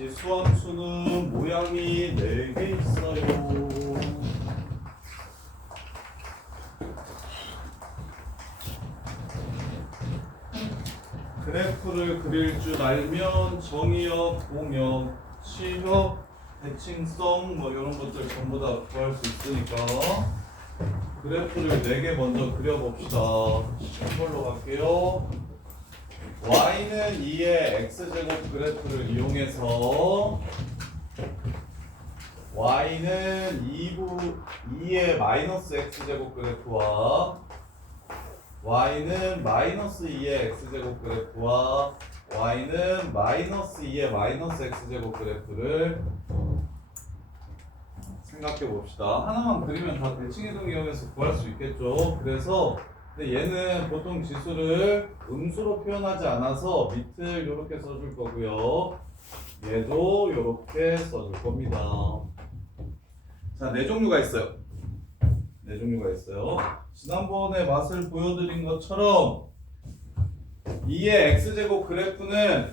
지수함수는 모양이 4개 있어요. 그래프를 그릴 줄 알면 정의역, 공역, 치역, 대칭성 뭐 이런 것들 전부 다 구할 수 있으니까 그래프를 4개 먼저 그려봅시다. 이걸로 갈게요. y는 2의 x제곱 그래프를 이용해서 y는 2의 마이너스 x제곱 그래프와 y는 마이너스 2의 x제곱 그래프와 y는 마이너스 2의 마이너스 x제곱 그래프를 생각해 봅시다. 하나만 그리면 다 대칭이동 이용해서 구할 수 있겠죠. 그래서 근데 얘는 보통 지수를 음수로 표현하지 않아서 밑을 이렇게 써줄 거고요. 얘도 이렇게 써줄 겁니다. 자, 4종류가 있어요. 4종류가 있어요. 지난번에 맛을 보여드린 것처럼 2의 x제곱 그래프는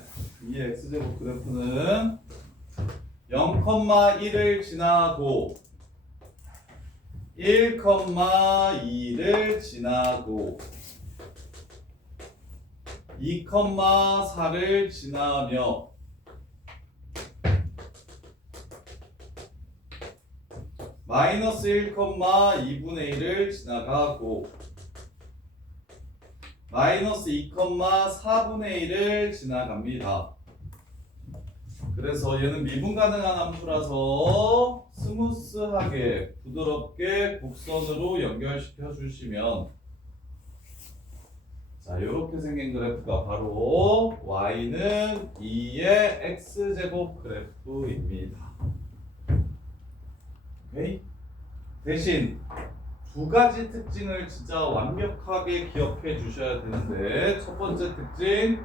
0,1을 지나고 1,2를 지나고 2,4를 지나며 마이너스 1,2분의 1을 지나가고 마이너스 2,4분의 1을 지나갑니다. 그래서 얘는 미분 가능한 함수라서 스무스하게 부드럽게 곡선으로 연결시켜 주시면 자, 이렇게 생긴 그래프가 바로 y는 2의 x제곱 그래프입니다. 오케이? 대신 두 가지 특징을 진짜 완벽하게 기억해 주셔야 되는데 첫 번째 특징,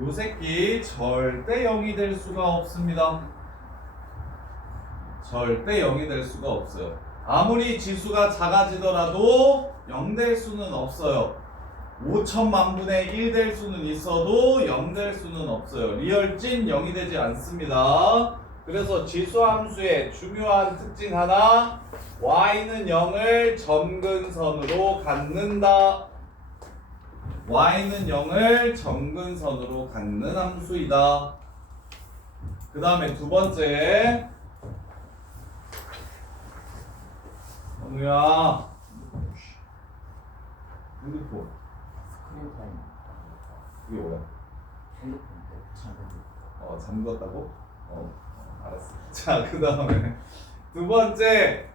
요 새끼 절대 0이 될 수가 없습니다. 절대 0이 될 수가 없어요. 아무리 지수가 작아지더라도 0 될 수는 없어요. 5천만 분의 1 될 수는 있어도 0 될 수는 없어요. 리얼찐 0이 되지 않습니다. 그래서 지수함수의 중요한 특징 하나, y는 0을 점근선으로 갖는다. y는 0을 점근선으로 갖는 함수이다. 그 다음에 두 번째, 현우야, 핸드폰 스크린 타임. 이게 뭐야? 핸드폰 잠금. 잠궜다고? 알았어. 자, 그 다음에 두 번째,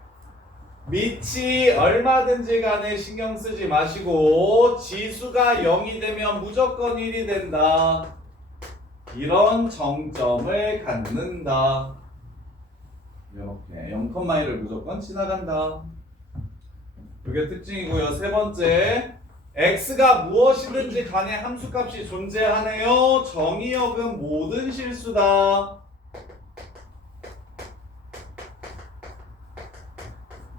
밑이 얼마든지 간에 신경 쓰지 마시고 지수가 0이 되면 무조건 1이 된다. 이런 정점을 갖는다. 이렇게 0,1을 무조건 지나간다. 그게 특징이고요. 세 번째, x가 무엇이든지 간에 함수값이 존재하네요. 정의역은 모든 실수다.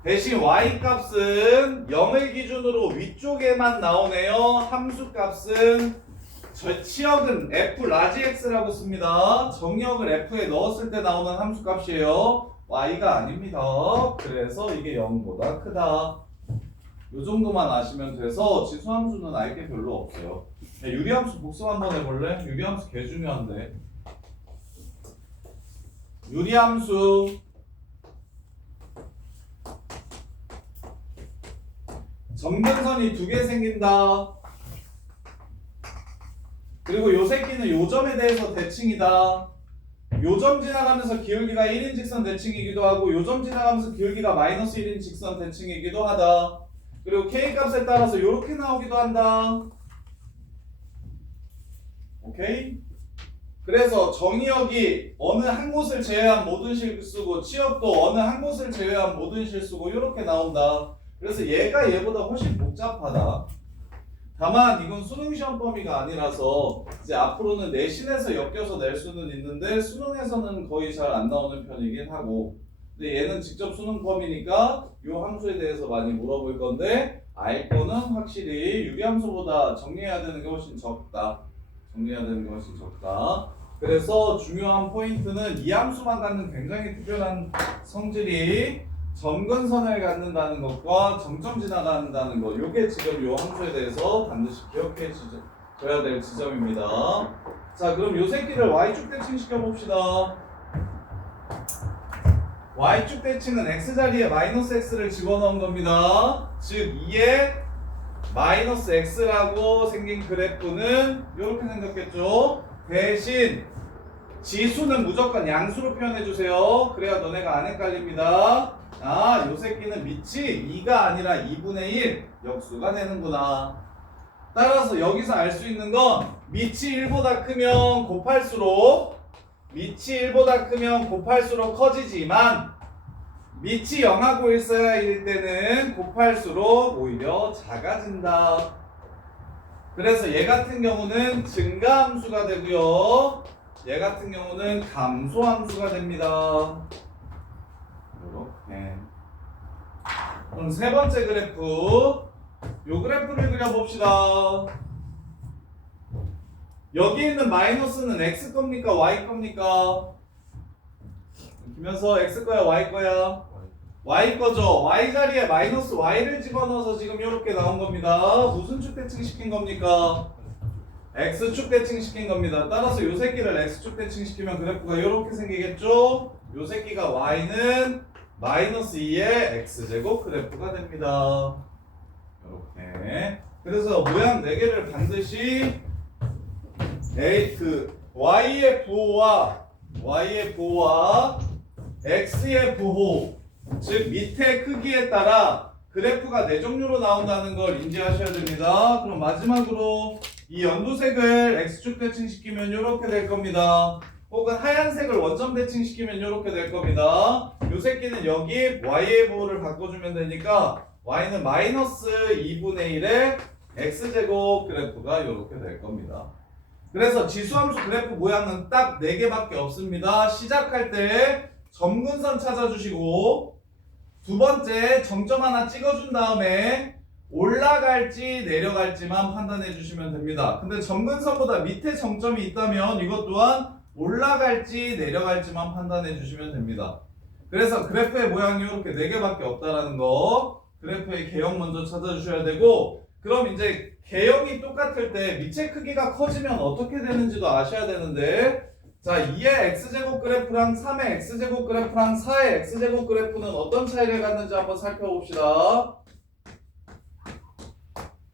대신 y값은 0을 기준으로 위쪽에만 나오네요. 함수값은 저 치역은 f 라지 x라고 씁니다. 정의역을 f에 넣었을 때 나오는 함수값이에요. y가 아닙니다. 그래서 이게 0보다 크다. 요 정도만 아시면 돼서 지수함수는 알 게 별로 없어요. 야, 유리함수 복습 한번 해볼래? 유리함수 개 중요한데. 유리함수 점근선이 2개 생긴다. 그리고 요 새끼는 요 점에 대해서 대칭이다. 요 점 지나가면서 기울기가 1인 직선 대칭이기도 하고 요 점 지나가면서 기울기가 마이너스 1인 직선 대칭이기도 하다. 그리고 K값에 따라서 요렇게 나오기도 한다. 오케이? 그래서 정의역이 어느 한 곳을 제외한 모든 실수고 치역도 어느 한 곳을 제외한 모든 실수고 요렇게 나온다. 그래서 얘가 얘보다 훨씬 복잡하다. 다만 이건 수능 시험 범위가 아니라서 이제 앞으로는 내신에서 엮여서 낼 수는 있는데 수능에서는 거의 잘 안 나오는 편이긴 하고, 근데 얘는 직접 수능 범위니까 이 함수에 대해서 많이 물어볼 건데 알 거는 확실히 유리함수보다 정리해야 되는 게 훨씬 적다. 정리해야 되는 게 훨씬 적다. 그래서 중요한 포인트는 이 함수만 갖는 굉장히 특별한 성질이 점근선을 갖는다는 것과 정점 지나간다는 것. 요게 지금 요 함수에 대해서 반드시 기억해 줘야 될 지점입니다. 자, 그럼 요 새끼를 y축 대칭시켜 봅시다. y축 대칭은 x자리에 마이너스 x를 집어넣은 겁니다. 즉 2에 마이너스 x라고 생긴 그래프는 이렇게 생겼겠죠. 대신 지수는 무조건 양수로 표현해주세요. 그래야 너네가 안 헷갈립니다. 아, 요 새끼는 밑이 2가 아니라 2분의 1 역수가 되는구나. 따라서 여기서 알 수 있는 건 밑이 1보다 크면 곱할수록 커지지만 밑이 0하고 1 사이일 때는 곱할수록 오히려 작아진다. 그래서 얘 같은 경우는 증가함수가 되고요. 얘 같은 경우는 감소함수가 됩니다. 이렇게. 그럼 세 번째 그래프, 요 그래프를 그려봅시다. 여기 있는 마이너스는 x 겁니까 y 겁니까? 그러면서 x 거야 y 거야? y 거죠. y 자리에 마이너스 y를 집어넣어서 지금 이렇게 나온 겁니다. 무슨 축 대칭 시킨 겁니까? x축 대칭 시킨 겁니다. 따라서 요 새끼를 x축 대칭 시키면 그래프가 이렇게 생기겠죠? 요 새끼가 y는 마이너스 2의 x제곱 그래프가 됩니다. 이렇게. 그래서 모양 4개를 반드시 y의 부호와 x의 부호, 즉 밑의 크기에 따라 그래프가 4종류로 나온다는 걸 인지하셔야 됩니다. 그럼 마지막으로 이 연두색을 x축 대칭시키면 이렇게 될 겁니다. 혹은 하얀색을 원점 대칭시키면 이렇게 될 겁니다. 요 새끼는 여기 y의 부호를 바꿔주면 되니까 y는 마이너스 2분의 1의 x제곱 그래프가 이렇게 될 겁니다. 그래서 지수함수 그래프 모양은 딱 4개밖에 없습니다. 시작할 때 점근선 찾아주시고, 두 번째 정점 하나 찍어준 다음에 올라갈지 내려갈지만 판단해 주시면 됩니다. 근데 점근선보다 밑에 정점이 있다면 이것 또한 올라갈지 내려갈지만 판단해 주시면 됩니다. 그래서 그래프의 모양이 이렇게 4개밖에 없다라는 거, 그래프의 개형 먼저 찾아주셔야 되고, 그럼 이제 개형이 똑같을 때 밑의 크기가 커지면 어떻게 되는지도 아셔야 되는데, 자, 2의 x제곱 그래프랑 3의 x제곱 그래프랑 4의 x제곱 그래프는 어떤 차이를 갖는지 한번 살펴봅시다.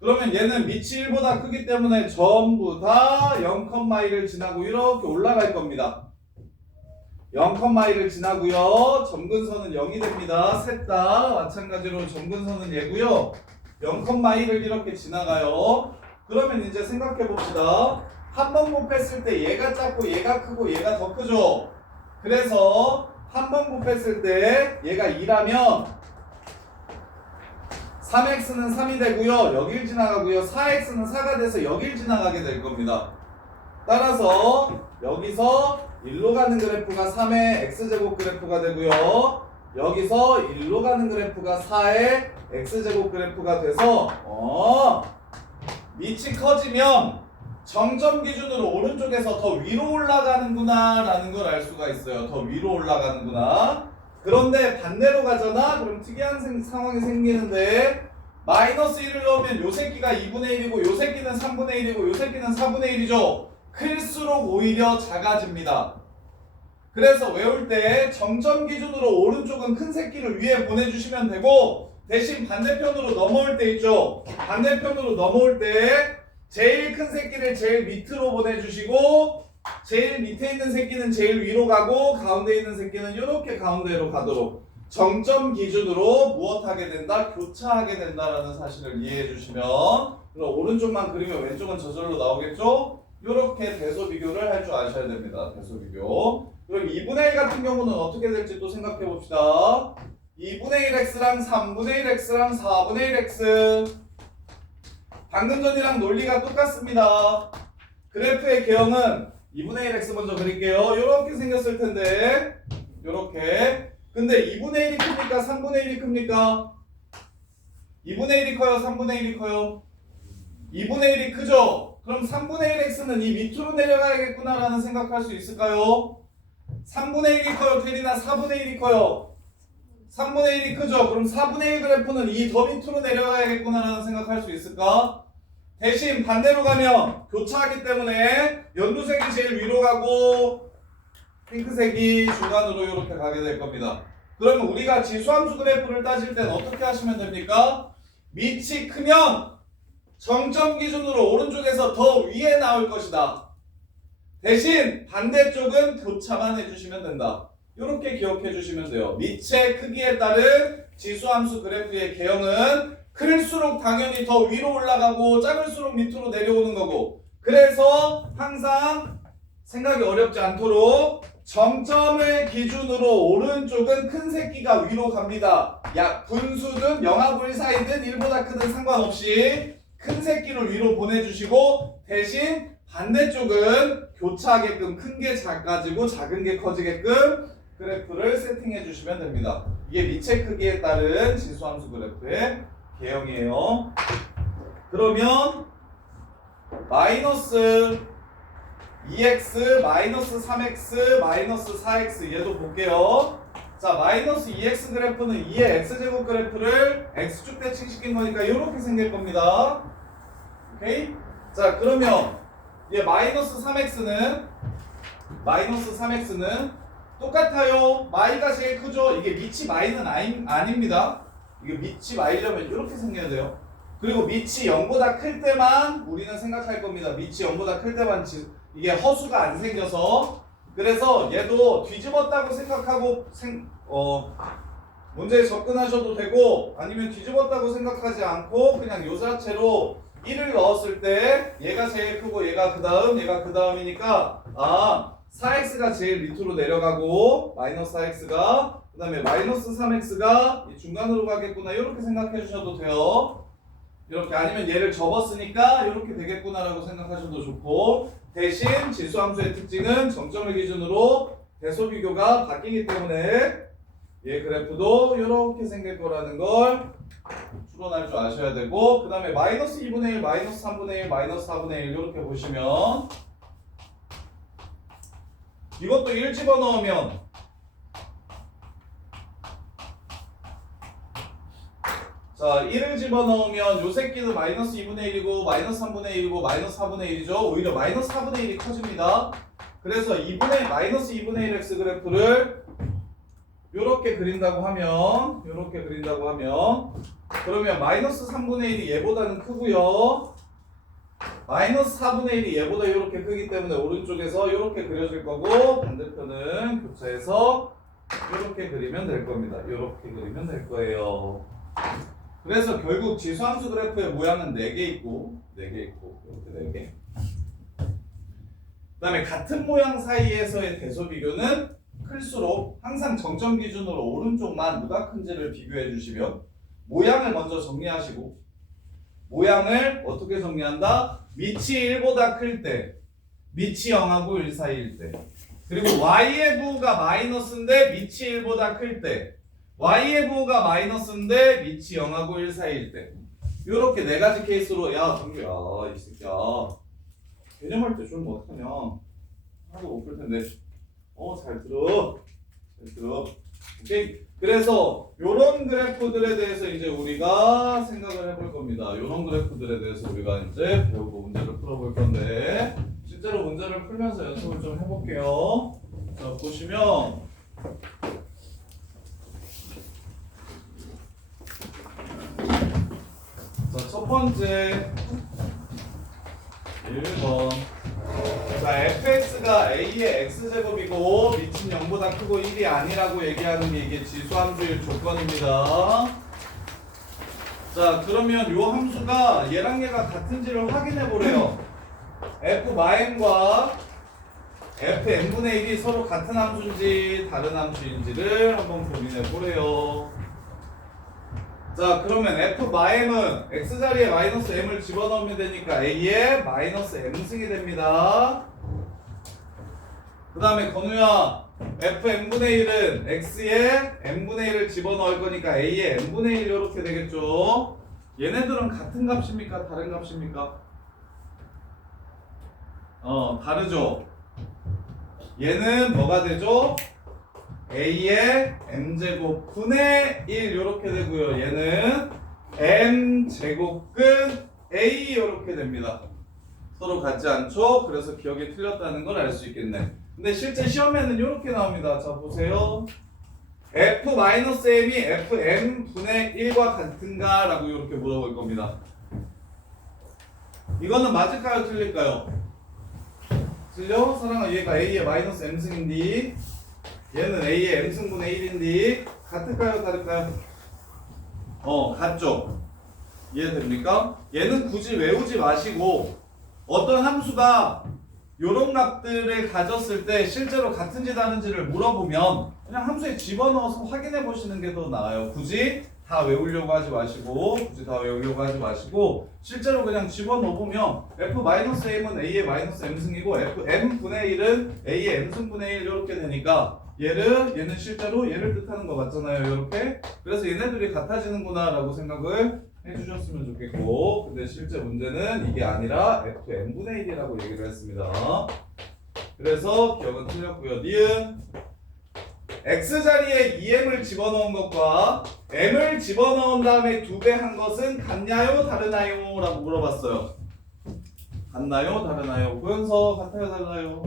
그러면 얘는 밑이 1보다 크기 때문에 전부 다 0,1을 지나고 이렇게 올라갈 겁니다. 0,1을 지나고요. 점근선은 0이 됩니다. 셋 다 마찬가지로 점근선은 얘고요. 0,1을 이렇게 지나가요. 그러면 이제 생각해 봅시다. 한 번 곱했을 때 얘가 작고 얘가 크고 얘가 더 크죠. 그래서 한 번 곱했을 때 얘가 2라면 3x는 3이 되고요. 여길 지나가고요. 4x는 4가 돼서 여길 지나가게 될 겁니다. 따라서 여기서 1로 가는 그래프가 3의 x제곱 그래프가 되고요. 여기서 1로 가는 그래프가 4의 x제곱 그래프가 돼서 밑이 커지면 정점 기준으로 오른쪽에서 더 위로 올라가는구나 라는 걸 알 수가 있어요. 더 위로 올라가는구나. 그런데 반대로 가잖아? 그럼 특이한 상황이 생기는데 마이너스 1을 넣으면 요 새끼가 2분의 1이고 요 새끼는 3분의 1이고 요 새끼는 4분의 1이죠. 클수록 오히려 작아집니다. 그래서 외울 때 정점 기준으로 오른쪽은 큰 새끼를 위에 보내주시면 되고, 대신 반대편으로 넘어올 때 있죠. 반대편으로 넘어올 때 제일 큰 새끼를 제일 밑으로 보내주시고, 제일 밑에 있는 새끼는 제일 위로 가고, 가운데 있는 새끼는 이렇게 가운데로 가도록 정점 기준으로 무엇하게 된다? 교차하게 된다라는 사실을 이해해 주시면, 그럼 오른쪽만 그리면 왼쪽은 저절로 나오겠죠? 이렇게 대소 비교를 할 줄 아셔야 됩니다. 대소 비교. 그럼 2분의 1 같은 경우는 어떻게 될지 또 생각해 봅시다. 2분의 1x랑 3분의 1x랑 4분의 1x. 방금 전이랑 논리가 똑같습니다. 그래프의 개형은 2분의 1x 먼저 그릴게요. 이렇게 생겼을 텐데, 이렇게. 근데 2분의 1이 크니까 3분의 1이 큽니까? 2분의 1이 커요? 3분의 1이 커요? 2분의 1이 크죠? 그럼 3분의 1 x는 이 밑으로 내려가야겠구나라는 생각할 수 있을까요? 3분의 1이 커요? 테리나 4분의 1이 커요? 3분의 1이 크죠? 그럼 4분의 1 그래프는 이 더 밑으로 내려가야겠구나라는 생각할 수 있을까? 대신 반대로 가면 교차하기 때문에 연두색이 제일 위로 가고 핑크색이 중간으로 이렇게 가게 될 겁니다. 그러면 우리가 지수함수 그래프를 따질 땐 어떻게 하시면 됩니까? 밑이 크면 정점 기준으로 오른쪽에서 더 위에 나올 것이다. 대신 반대쪽은 교차만 해주시면 된다. 이렇게 기억해 주시면 돼요. 밑의 크기에 따른 지수함수 그래프의 개형은 클수록 당연히 더 위로 올라가고 작을수록 밑으로 내려오는 거고, 그래서 항상 생각이 어렵지 않도록 정점을 기준으로 오른쪽은 큰 새끼가 위로 갑니다. 분수든 영하고 1 사이든 1보다 크든 상관없이 큰 새끼를 위로 보내주시고, 대신 반대쪽은 교차하게끔 큰 게 작아지고 작은 게 커지게끔 그래프를 세팅해 주시면 됩니다. 이게 밑의 크기에 따른 지수함수 그래프의 개형이에요. 그러면 마이너스 2x, 마이너스 3x, 마이너스 4x 얘도 볼게요. 자, 마이너스 2x 그래프는 2의 x제곱 그래프를 x축 대칭시킨 거니까 이렇게 생길 겁니다. 오케이? 자, 그러면 얘 마이너스 3x는 똑같아요. 마이가 제일 크죠? 이게 밑이 마이는 아닙니다. 이게 밑이 마이려면 이렇게 생겨야 돼요. 그리고 밑이 0보다 클 때만 우리는 생각할 겁니다. 밑이 0보다 클 때만 이게 허수가 안 생겨서. 그래서 얘도 뒤집었다고 생각하고 문제에 접근하셔도 되고, 아니면 뒤집었다고 생각하지 않고 그냥 요 자체로 1을 넣었을 때 얘가 제일 크고 얘가 그 다음이니까 4x가 제일 밑으로 내려가고 마이너스 4x가, 그 다음에 마이너스 3x가 이 중간으로 가겠구나, 이렇게 생각해 주셔도 돼요. 이렇게. 아니면 얘를 접었으니까 이렇게 되겠구나라고 생각하셔도 좋고, 대신 지수함수의 특징은 정점을 기준으로 대소 비교가 바뀌기 때문에 얘 그래프도 이렇게 생길 거라는 걸 추론할 줄 아셔야 되고, 그 다음에 마이너스 2분의 1, 마이너스 3분의 1, 마이너스 4분의 1 이렇게 보시면 이것도 1 집어넣으면 자, 1을 집어넣으면 요 새끼도 마이너스 2분의 1이고 마이너스 3분의 1이고 마이너스 4분의 1이죠. 오히려 마이너스 4분의 1이 커집니다. 그래서 마이너스 2분의 1 x 그래프를 요렇게 그린다고 하면 그러면 마이너스 3분의 1이 얘보다는 크고요. 마이너스 4분의 1이 얘보다 이렇게 크기 때문에 오른쪽에서 이렇게 그려질 거고, 반대편은 교차해서 이렇게 그리면 될 겁니다. 이렇게 그리면 될 거예요. 그래서 결국 지수함수 그래프의 모양은 4개 있고 이렇게 4개. 그 다음에 같은 모양 사이에서의 대소 비교는 클수록 항상 정점 기준으로 오른쪽만 누가 큰지를 비교해 주시면, 모양을 먼저 정리하시고, 모양을 어떻게 정리한다? 밑이 1보다 클 때, 밑이 0하고 1 사이일 때, 그리고 y의 부호가 마이너스인데 밑이 1보다 클 때, y의 부호가 마이너스인데 밑이 0하고 1 사이일 때, 요렇게 4가지 케이스로. 야 정규야 이 새끼야, 개념할 때 좀 어떡하냐, 하나도 못 풀 텐데. 잘 들어. 오케이. 그래서 요런 그래프들에 대해서 이제 우리가 생각을 해볼 겁니다. 요런 그래프들에 대해서 우리가 이제 배우고 문제를 풀어볼 건데, 실제로 문제를 풀면서 연습을 좀 해볼게요. 자, 보시면 자, 첫 번째 1번. 자, fx가 a의 x제곱이고 밑은 0보다 크고 1이 아니라고 얘기하는 게 이게 지수함수의 조건입니다. 자, 그러면 요 함수가 얘랑 얘가 같은지를 확인해 보래요. f'과 fn분의 1이 서로 같은 함수인지 다른 함수인지를 한번 고민해 보래요. 자, 그러면 f'은 x자리에 마이너스 m을 집어넣으면 되니까 a의 마이너스 m승이 됩니다. 그 다음에 건우야, fn분의 1은 x에 n분의 1을 집어넣을 거니까 a의 n분의 1 이렇게 되겠죠. 얘네들은 같은 값입니까? 다른 값입니까? 다르죠. 얘는 뭐가 되죠? a의 m제곱 분의 1 이렇게 되고요. 얘는 m제곱근 a 이렇게 됩니다. 서로 같지 않죠? 그래서 기억이 틀렸다는 걸 알 수 있겠네. 근데 실제 시험에는 이렇게 나옵니다. 자 보세요. f-m이 fm 분의 1과 같은가? 라고 이렇게 물어볼 겁니다. 이거는 맞을까요? 틀릴까요? 틀려? 사랑아 얘가 a의 마이너스 m승인데 얘는 a의 m승분의 1인데 같을까요? 다를까요? 같죠? 이해됩니까? 얘는 굳이 외우지 마시고 어떤 함수가 요런 값들을 가졌을 때 실제로 같은지 다른지를 물어보면 그냥 함수에 집어넣어서 확인해 보시는 게 더 나아요. 굳이 다 외우려고 하지 마시고 실제로 그냥 집어넣어보면 f-m은 a의 마이너스 m승이고 fm분의 1은 a의 m승분의 1 이렇게 되니까 얘는 실제로 얘를 뜻하는 거 맞잖아요. 이렇게. 그래서 얘네들이 같아지는구나 라고 생각을 해주셨으면 좋겠고, 근데 실제 문제는 이게 아니라 fm분의 1이라고 얘기를 했습니다. 그래서 기억은 틀렸고요. 니은 x자리에 2m을 집어넣은 것과 m을 집어넣은 다음에 2배 한 것은 같냐요? 다르나요? 라고 물어봤어요. 같나요? 다르나요? 구현서 같아요? 달라요?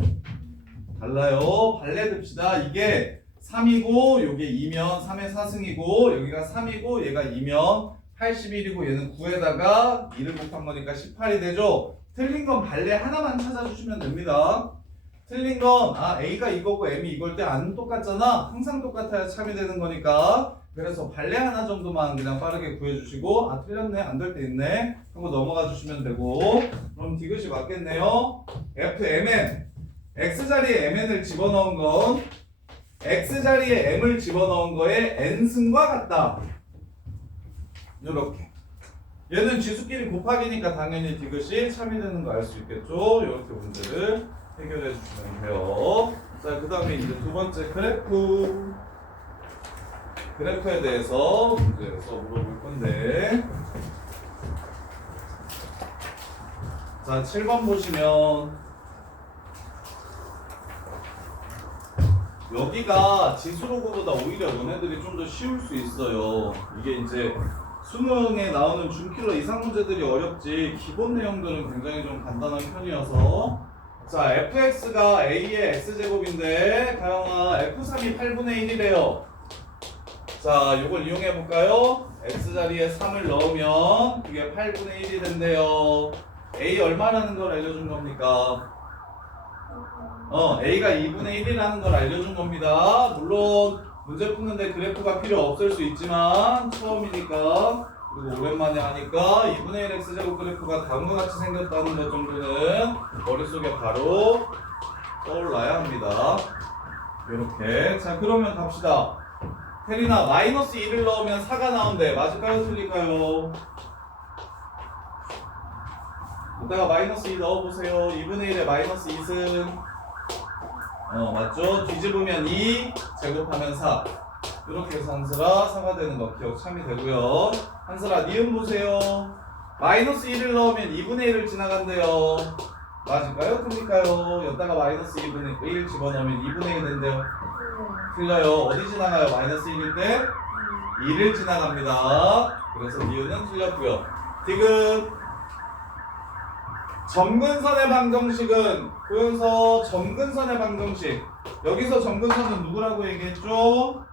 달라요. 발레 듭시다. 이게 3이고 요게 2면 3의 4승이고 여기가 3이고 얘가 2면 81이고 얘는 9에다가 2를 곱한 거니까 18이 되죠. 틀린 건 발레 하나만 찾아주시면 됩니다. 틀린 건 A가 이거고 M이 이걸 때 안 똑같잖아. 항상 똑같아야 참이 되는 거니까. 그래서 발레 하나 정도만 그냥 빠르게 구해주시고 틀렸네 안 될 때 있네 하고 넘어가 주시면 되고. 그럼 디귿이 맞겠네요. FMN X자리에 MN을 집어넣은 건 X자리에 M을 집어넣은 거에 N승과 같다. 요렇게. 얘는 지수끼리 곱하기니까 당연히 디귿이 참이 되는 거 알 수 있겠죠. 이렇게 문제를 해결해 주시면 돼요. 자, 그 다음에 이제 두 번째 그래프에 대해서 문제에서 물어볼 건데, 자 7번 보시면 여기가 지수로고보다 오히려 너네들이 좀 더 쉬울 수 있어요. 이게 이제 수능에 나오는 준킬러 이상 문제들이 어렵지 기본 내용들은 굉장히 좀 간단한 편이어서. 자 fx가 a의 x제곱인데 가영아 f3이 8분의 1이래요. 자 요걸 이용해 볼까요? x자리에 3을 넣으면 그게 8분의 1이 된대요. a 얼마라는 걸 알려준 겁니까? A가 2분의 1이라는 걸 알려준 겁니다. 물론 문제 푸는데 그래프가 필요 없을 수 있지만 처음이니까 그리고 오랜만에 하니까 2분의 1 x제곱 그래프가 다음과 같이 생겼다는 것 정도는 머릿속에 바로 떠올라야 합니다. 이렇게. 자 그러면 갑시다. 테리나 마이너스 2를 넣으면 4가 나온대. 맞을까요? 틀릴까요? 이따가 마이너스 2 넣어보세요. 2분의 1에 마이너스 2승 맞죠? 뒤집으면 2 제곱하면 4 이렇게 해서 한슬아 4가 되는 거 기억 참이 되고요. 한슬아 니은 보세요. 마이너스 1을 넣으면 2분의 1을 지나간대요. 맞을까요? 틀릴까요? 여기다가 마이너스 2분의 1 집어넣으면 2분의 1 된대요. 틀려요. 어디 지나가요? 마이너스 1일 때 2를 지나갑니다. 그래서 니은은 틀렸고요. 디귿 점근선의 방정식은 보여서 점근선의 방정식. 여기서 점근선은 누구라고 얘기했죠?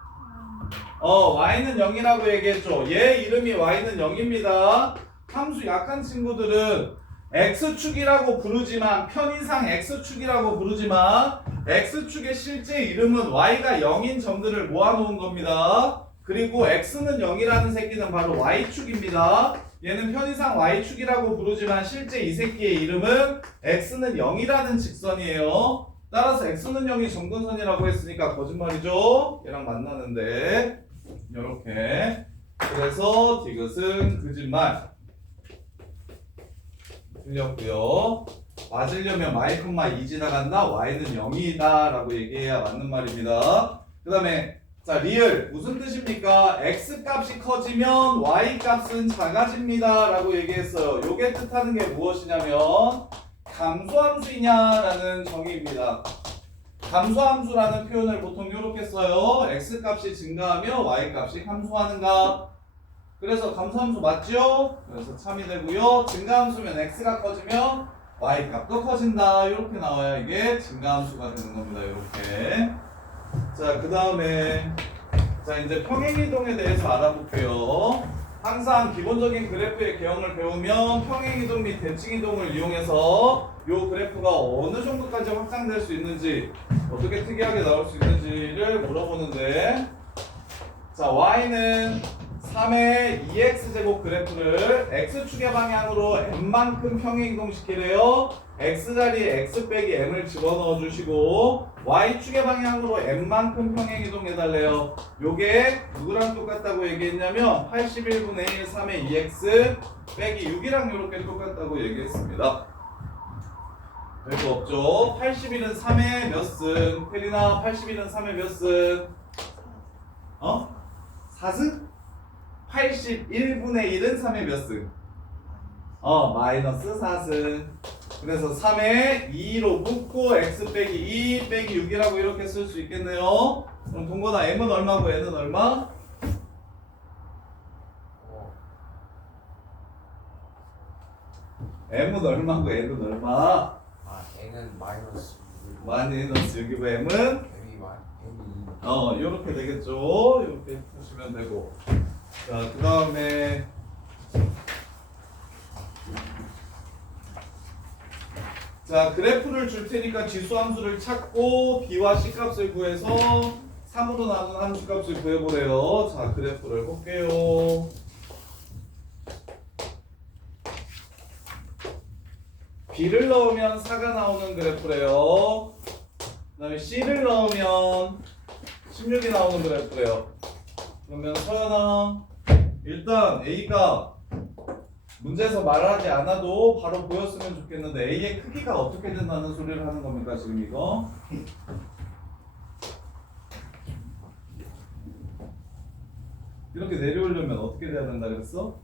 y는 0이라고 얘기했죠. 얘 이름이 y는 0입니다. 함수 약한 친구들은 x축이라고 부르지만 편의상 x축이라고 부르지만 x축의 실제 이름은 y가 0인 점들을 모아놓은 겁니다. 그리고 x는 0이라는 새끼는 바로 y축입니다. 얘는 편의상 y축이라고 부르지만 실제 이 새끼의 이름은 x는 0이라는 직선이에요. 따라서 x는 0이 점근선이라고 했으니까 거짓말이죠. 얘랑 만나는데 이렇게. 그래서 디귿은 거짓말. 틀렸고요. 맞으려면 y,2 지나간다. y는 0이다 라고 얘기해야 맞는 말입니다. 그 다음에 자 리을 무슨 뜻입니까? x 값이 커지면 y 값은 작아집니다 라고 얘기했어요. 요게 뜻하는 게 무엇이냐면 감소함수이냐라는 정의입니다. 감소함수라는 표현을 보통 이렇게 써요. x값이 증가하며 y값이 감소하는가. 그래서 감소함수 맞죠? 그래서 참이 되고요. 증가함수면 x가 커지면 y값도 커진다. 이렇게 나와야 이게 증가함수가 되는 겁니다. 이렇게. 자, 그 다음에 자 이제 평행이동에 대해서 알아볼게요. 항상 기본적인 그래프의 개형을 배우면 평행이동 및 대칭이동을 이용해서 요 그래프가 어느 정도까지 확장될 수 있는지 어떻게 특이하게 나올 수 있는지를 물어보는데 자 y는 3의 2x제곱 그래프를 x축의 방향으로 m만큼 평행이동시키래요. x자리에 x 빼기 m을 집어넣어 주시고 y축의 방향으로 m만큼 평행이동해달래요. 요게 누구랑 똑같다고 얘기했냐면 81분의 1 3의 2x 빼기 6이랑 요렇게 똑같다고 얘기했습니다. 별거 없죠. 81은 3의 몇 승? 테리나 81은 3의 몇 승? 4승? 81분의 1은 3의 몇 승? 마이너스 4승. 그래서 3에 2로 묶고 x 빼기 2 빼기 6이라고 이렇게 쓸 수 있겠네요. 그럼 동건아 m은 얼마고 n은 얼마? m은 얼마고 n은 얼마? N은 마이너스 마이너스 6이고 m은? M이 M이 요렇게 되겠죠. 이렇게 푸시면 되고. 자, 그 다음에 자, 그래프를 줄 테니까 지수 함수를 찾고 b와 c 값을 구해서 3으로 나눈 함수 값을 구해보래요. 자, 그래프를 볼게요. b를 넣으면 4가 나오는 그래프래요. 그 다음에 c를 넣으면 16이 나오는 그래프래요. 그러면 서연아, 일단 a가 문제에서 말하지 않아도 바로 보였으면 좋겠는데 A의 크기가 어떻게 된다는 소리를 하는 겁니까 지금 이거? 이렇게 내려오려면 어떻게 돼야 된다 그랬어?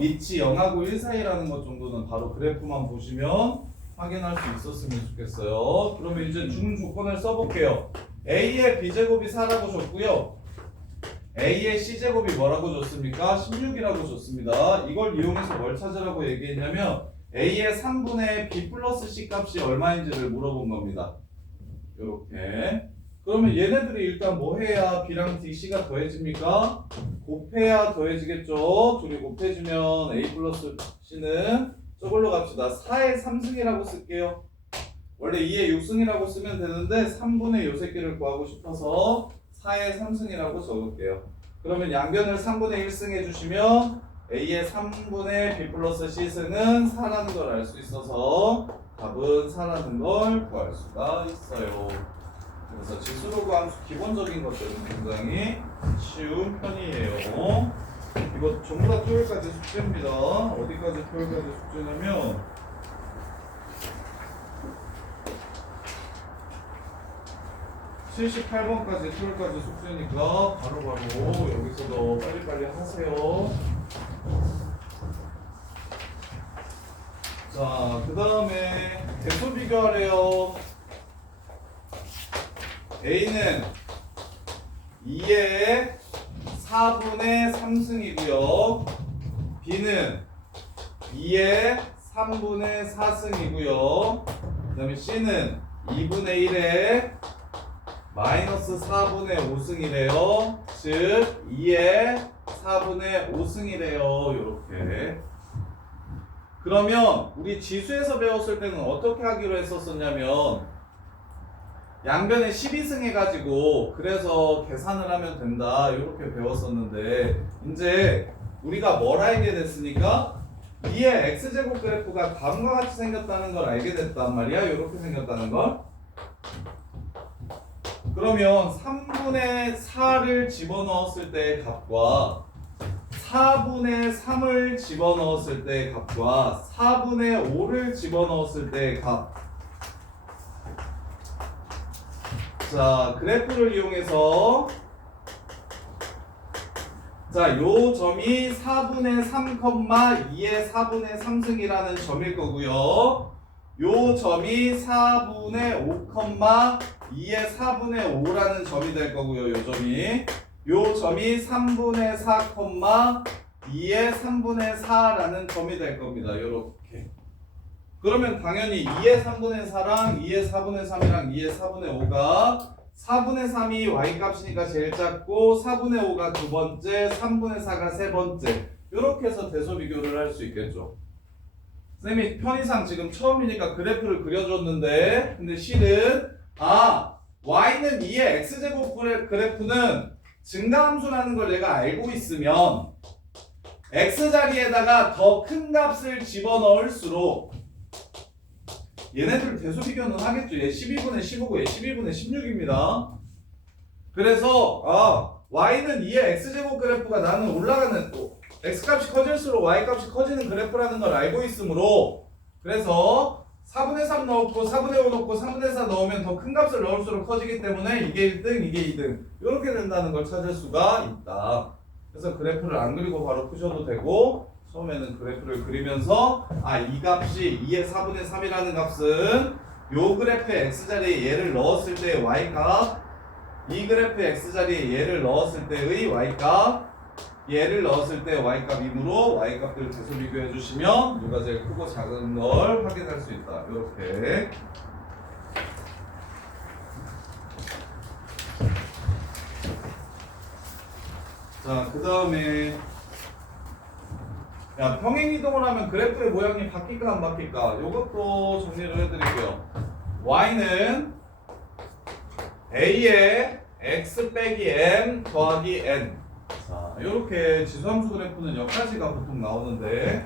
밑이 0하고 1 사이라는 것 정도는 바로 그래프만 보시면 확인할 수 있었으면 좋겠어요. 그러면 이제 준 조건을 써볼게요. A의 B제곱이 4라고 줬고요. A의 C제곱이 뭐라고 줬습니까? 16이라고 줬습니다. 이걸 이용해서 뭘 찾으라고 얘기했냐면 A의 3분의 B 플러스 C 값이 얼마인지를 물어본 겁니다. 요렇게. 그러면 얘네들이 일단 뭐 해야 B랑 D, C가 더해집니까? 곱해야 더해지겠죠? 둘이 곱해지면 A 플러스 C는 저걸로 갑시다. 4의 3승이라고 쓸게요. 원래 2의 6승이라고 쓰면 되는데 3분의 요 새끼를 구하고 싶어서 4의 3승이라고 적을게요. 그러면 양변을 3분의 1승 해주시면 A의 3분의 B 플러스 C승은 4라는 걸 알 수 있어서 답은 4라는 걸 구할 수가 있어요. 그래서 지수로 구함 기본적인 것들은 굉장히 쉬운 편이에요. 이거 전부 다 토요일까지 숙제입니다. 어디까지 토요일까지 숙제냐면 78번까지 토요일까지 숙제니까 바로바로 여기서도 빨리빨리 하세요. 자, 그 다음에 대소 비교하래요. A는 2의 4분의 3승이고요. B는 2의 3분의 4승이고요. 그 다음에 C는 2분의 1의 마이너스 4분의 5승이래요. 즉 2의 4분의 5승이래요. 요렇게. 그러면 우리 지수에서 배웠을 때는 어떻게 하기로 했었었냐면 양변에 12승 해가지고 그래서 계산을 하면 된다 이렇게 배웠었는데 이제 우리가 뭘 알게 됐습니까? 2의 x제곱 그래프가 다음과 같이 생겼다는 걸 알게 됐단 말이야. 이렇게 생겼다는 걸. 그러면 3분의 4를 집어넣었을 때의 값과 4분의 3을 집어넣었을 때의 값과 4분의 5를 집어넣었을 때의 값. 자, 그래프를 이용해서 자, 요 점이 4분의 3, 2의 4분의 3승이라는 점일 거고요. 요 점이 4분의 5, 2의 4분의 5라는 점이 될 거고요. 요 점이. 요 점이 3분의 4, 2의 3분의 4라는 점이 될 겁니다. 요렇게. 그러면 당연히 2의 3분의 4랑 2의 4분의 3이랑 2의 4분의 5가 4분의 3이 y값이니까 제일 작고 4분의 5가 두 번째, 3분의 4가 세 번째. 이렇게 해서 대소 비교를 할 수 있겠죠. 선생님이 편의상 지금 처음이니까 그래프를 그려줬는데 근데 실은 y는 2의 x제곱 그래프는 증가함수라는 걸 내가 알고 있으면 x자리에다가 더 큰 값을 집어넣을수록 얘네들 대소 비교는 하겠죠. 얘 12분의 15고 얘 12분의 16입니다. 그래서 y는 2의 x제곱 그래프가 나는 올라가는 x값이 커질수록 y값이 커지는 그래프라는 걸 알고 있으므로 그래서 4분의 3 넣고 4분의 5 넣고 3분의 4 넣으면 더 큰 값을 넣을수록 커지기 때문에 이게 1등 이게 2등 이렇게 된다는 걸 찾을 수가 있다. 그래서 그래프를 안 그리고 바로 푸셔도 되고 처음에는 그래프를 그리면서 이 값이 2의 4분의 3이라는 값은 요 그래프의 x자리에 얘를 넣었을 때의 y값 이 그래프의 x자리에 얘를 넣었을 때의 y값 얘를 넣었을 때 y값이므로 y값들을 대소 비교해 주시면 누가 제일 크고 작은 걸 확인할 수 있다. 이렇게 자, 그 다음에 평행이동을 하면 그래프의 모양이 바뀔까 안 바뀔까? 이것도 정리를 해드릴게요. y는 a의 x 빼기 m 더하기 n. 자, 이렇게 지수함수 그래프는 여기까지가 보통 나오는데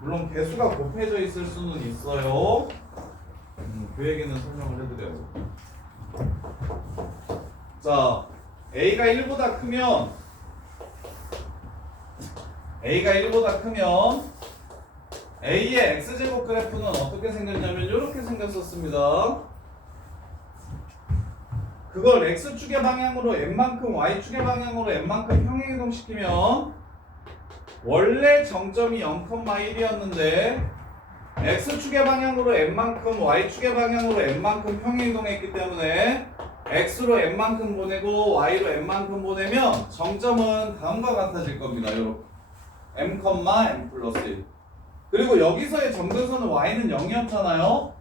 물론 개수가 곱해져 있을 수는 있어요. 그 얘기는 설명을 해드려요. 자, a가 1보다 크면 a의 x제곱 그래프는 어떻게 생겼냐면 이렇게 생겼었습니다. 그걸 x축의 방향으로 n만큼 y축의 방향으로 n만큼 평행이동 시키면 원래 정점이 0,1이었는데 x축의 방향으로 n만큼 y축의 방향으로 n만큼 평행이동했기 때문에 x로 n만큼 보내고 y로 n만큼 보내면 정점은 다음과 같아질 겁니다. 이렇게 m, n 플러스 1. 그리고 여기서의 점근선은 y는 0이었잖아요.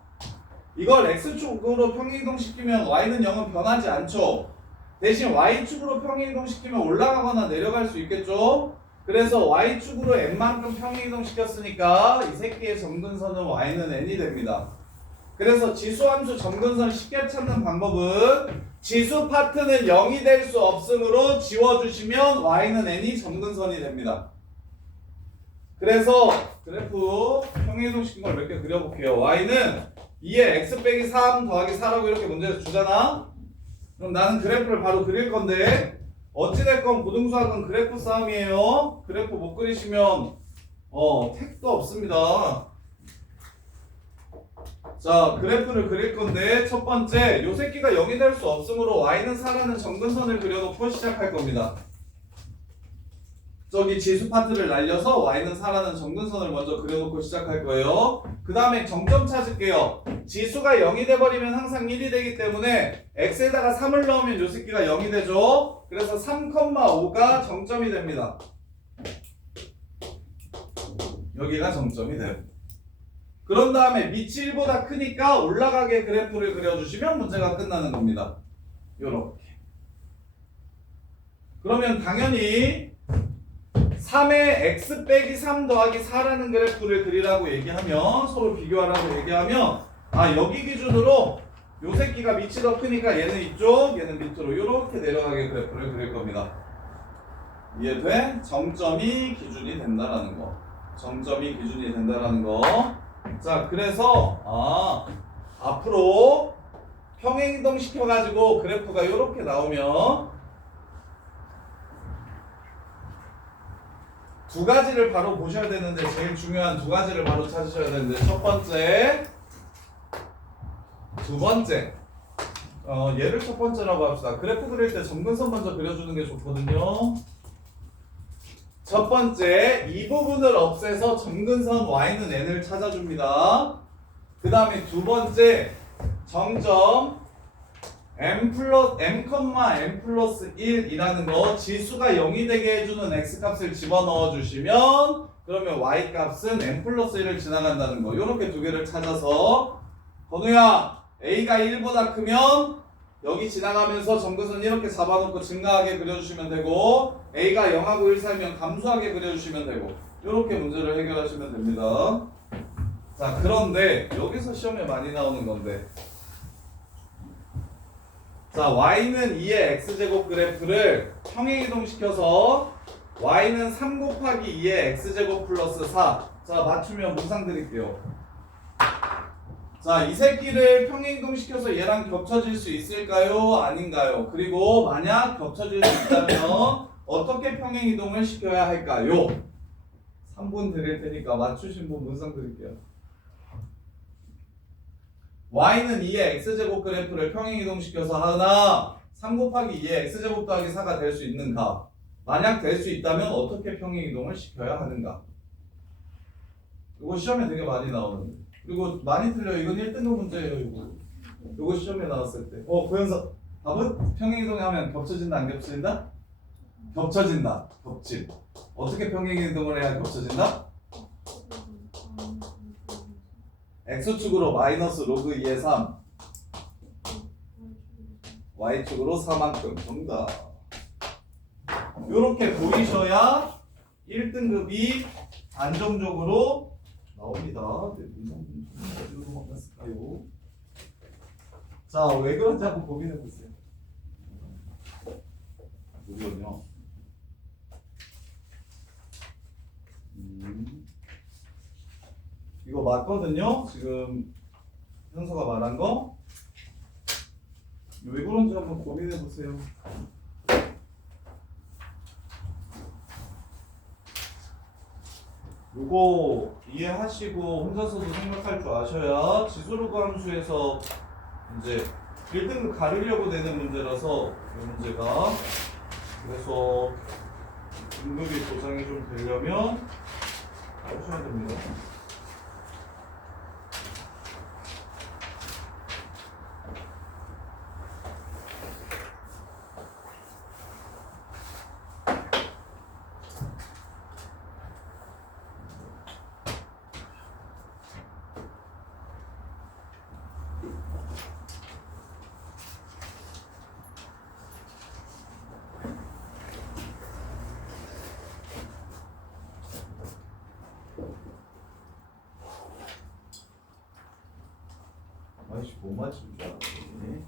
이걸 x축으로 평행이동 시키면 y는 0은 변하지 않죠. 대신 y축으로 평행이동 시키면 올라가거나 내려갈 수 있겠죠. 그래서 y축으로 n만큼 평행이동 시켰으니까 이 새끼의 점근선은 y는 n이 됩니다. 그래서 지수함수 점근선 쉽게 찾는 방법은 지수 파트는 0이 될 수 없으므로 지워주시면 y는 n이 점근선이 됩니다. 그래서 그래프 평행이동 시킨 걸 몇 개 그려볼게요. y는 2의 x 빼기 3 더하기 4라고 이렇게 문제에서 주잖아. 그럼 나는 그래프를 바로 그릴 건데 어찌됐건 고등수학은 그래프 싸움이에요. 그래프 못 그리시면 택도 없습니다. 자, 그래프를 그릴 건데 첫 번째 요 새끼가 0이 될 수 없으므로 y는 4라는 점근선을 그려놓고 시작할 겁니다. 저기 지수 파트를 날려서 y는 4라는 점근선을 먼저 그려놓고 시작할 거예요. 그 다음에 정점 찾을게요. 지수가 0이 돼버리면 항상 1이 되기 때문에 x에다가 3을 넣으면 요 새끼가 0이 되죠. 그래서 3,5가 정점이 됩니다. 여기가 정점이 돼요. 그런 다음에 밑이 1보다 크니까 올라가게 그래프를 그려주시면 문제가 끝나는 겁니다. 요렇게. 그러면 당연히 3의 x 빼기 3 더하기 4라는 그래프를 그리라고 얘기하면 서로 비교하라고 얘기하면 여기 기준으로 요 새끼가 밑이 더 크니까 얘는 이쪽 얘는 밑으로 이렇게 내려가게 그래프를 그릴 겁니다. 이해돼? 정점이 기준이 된다라는 거. 정점이 기준이 된다라는 거. 자, 그래서 앞으로 평행이동 시켜가지고 그래프가 이렇게 나오면 두 가지를 바로 보셔야 되는데 제일 중요한 두 가지를 바로 찾으셔야 되는데 첫 번째, 두 번째. 얘를 첫 번째라고 합시다. 그래프 그릴 때 점근선 먼저 그려주는 게 좋거든요. 첫 번째 이 부분을 없애서 점근선 y는 n을 찾아줍니다. 그 다음에 두 번째 정점 m 플러스 1이라는 거 지수가 0이 되게 해주는 x값을 집어넣어 주시면 그러면 y값은 m 플러스 1을 지나간다는 거. 이렇게 두 개를 찾아서 건우야 a가 1보다 크면 여기 지나가면서 점근선 이렇게 잡아놓고 증가하게 그려주시면 되고 a가 0하고 1 사이면 감소하게 그려주시면 되고 이렇게 문제를 해결하시면 됩니다. 자 그런데 여기서 시험에 많이 나오는 건데 자 y는 2의 x제곱 그래프를 평행이동시켜서 y는 3 곱하기 2의 x제곱 플러스 4 자 맞추면 보상 드릴게요. 자, 이 새끼를 평행이동시켜서 얘랑 겹쳐질 수 있을까요? 아닌가요? 그리고 만약 겹쳐질 수 있다면 어떻게 평행이동을 시켜야 할까요? 3분 드릴 테니까 맞추신 분 문상 드릴게요. y는 2의 x제곱 그래프를 평행이동시켜서 하나 3 곱하기 2의 x제곱 더하기 4가 될 수 있는가? 만약 될 수 있다면 어떻게 평행이동을 시켜야 하는가? 이거 시험에 되게 많이 나오는데 그리고 많이 틀려요. 이건 1등급 문제예요. 이거 시험에 나왔을 때 고현서 답은? 평행이동 하면 겹쳐진다 안 겹쳐진다? 겹쳐진다. 겹침. 어떻게 평행이동을 해야 겹쳐진다? x축으로 마이너스 로그 2의 3 y축으로 4만큼 정답. 요렇게 보이셔야 1등급이 안정적으로 나옵니다. 어디로 도망갔을까요? 자, 왜 그런지 한번 고민해 보세요. 이거요. 이거 맞거든요. 지금 현서가 말한 거. 왜 그런지 한번 고민해 보세요. 이거 이해하시고 혼자서도 생각할 줄 아셔야 지수로그 함수에서 이제 1등급 가르려고 내는 문제라서 이 문제가 그래서 등급이 보상이 좀 되려면 하셔야 됩니다. 아이씨 못 맞출 줄 알았네.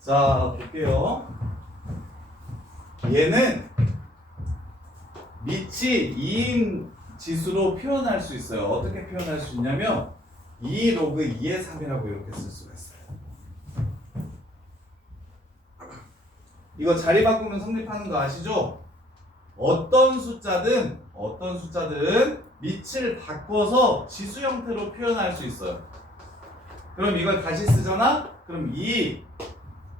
자 볼게요. 얘는 밑이 2인 지수로 표현할 수 있어요. 어떻게 표현할 수 있냐면 2 로그 2의 3이라고 이렇게 쓸 수가 있어요. 이거 자리 바꾸면 성립하는 거 아시죠? 어떤 숫자든 밑을 바꿔서 지수 형태로 표현할 수 있어요. 그럼 이걸 다시 쓰잖아? 그럼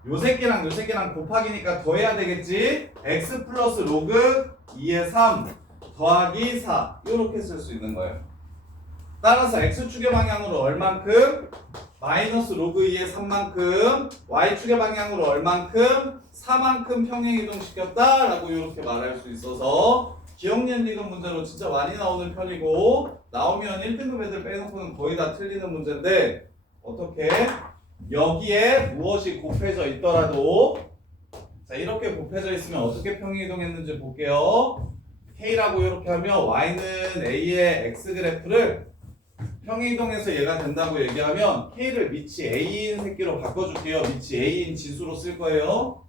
요 새끼랑 곱하기니까 더해야 되겠지? x 플러스 로그 2의 3 더하기 4 이렇게 쓸 수 있는 거예요. 따라서 x축의 방향으로 얼만큼? 마이너스 로그 2의 3만큼 y축의 방향으로 얼만큼? 4만큼 평행이동시켰다 라고 이렇게 말할 수 있어서 기억연리금 문제로 진짜 많이 나오는 편이고 나오면 1등급 애들 빼놓고는 거의 다 틀리는 문제인데 어떻게? 여기에 무엇이 곱해져 있더라도 자 이렇게 곱해져 있으면 어떻게 평행이동했는지 볼게요. K라고 이렇게 하면 Y는 A의 X 그래프를 평행이동해서 얘가 된다고 얘기하면 K를 밑이 A인 새끼로 바꿔줄게요. 밑이 A인 지수로 쓸 거예요.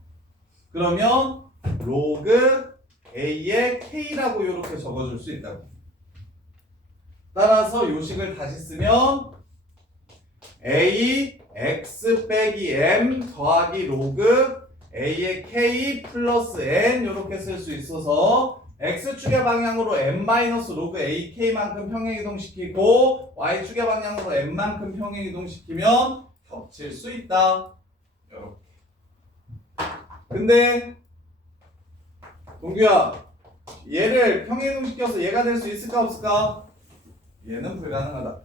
그러면 로그 A의 K라고 이렇게 적어줄 수 있다고. 따라서 요식을 다시 쓰면 A X 빼기 M 더하기 로그 A의 K 플러스 N 이렇게 쓸 수 있어서 X축의 방향으로 M- 로그 AK만큼 평행이동시키고 Y축의 방향으로 M만큼 평행이동시키면 겹칠 수 있다. 이렇게. 근데 동규야, 얘를 평행이동시켜서 얘가 될 수 있을까 없을까? 얘는 불가능하다.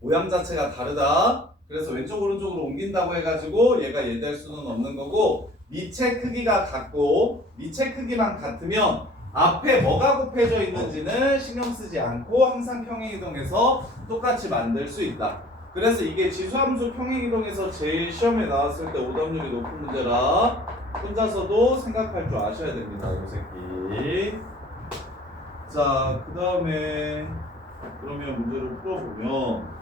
모양 자체가 다르다. 그래서 왼쪽 오른쪽으로 옮긴다고 해가지고 얘가 얘 될 수는 없는 거고, 밑의 크기가 같고 밑의 크기만 같으면 앞에 뭐가 곱해져 있는지는 신경 쓰지 않고 항상 평행이동해서 똑같이 만들 수 있다. 그래서 이게 지수함수 평행이동에서 제일 시험에 나왔을 때 오답률이 높은 문제라 혼자서도 생각할 줄 아셔야 됩니다. 이 새끼. 자, 그 다음에 그러면 문제를 풀어보면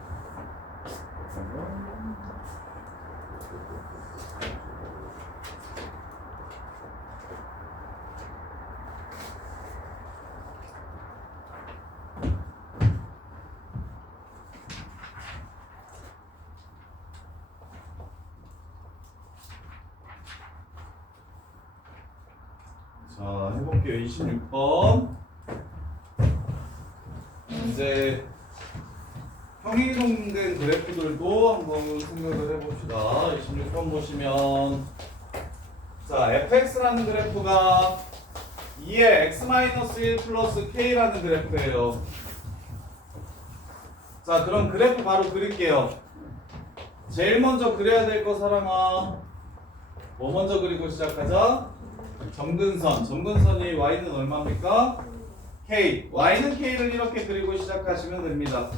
자, 해볼게요. 26번. 이제 평행이동된 그래프들도 한번 생각을 해봅시다. 26번 보시면, 자, fx라는 그래프가 2의 x-1 플러스 k라는 그래프예요. 자, 그럼 그래프 바로 그릴게요. 제일 먼저 그려야 될 거 사랑아. 뭐 먼저 그리고 시작하자? 점근선. 점근선이 y는 얼마입니까? k. y는 k를 이렇게 그리고 시작하시면 됩니다.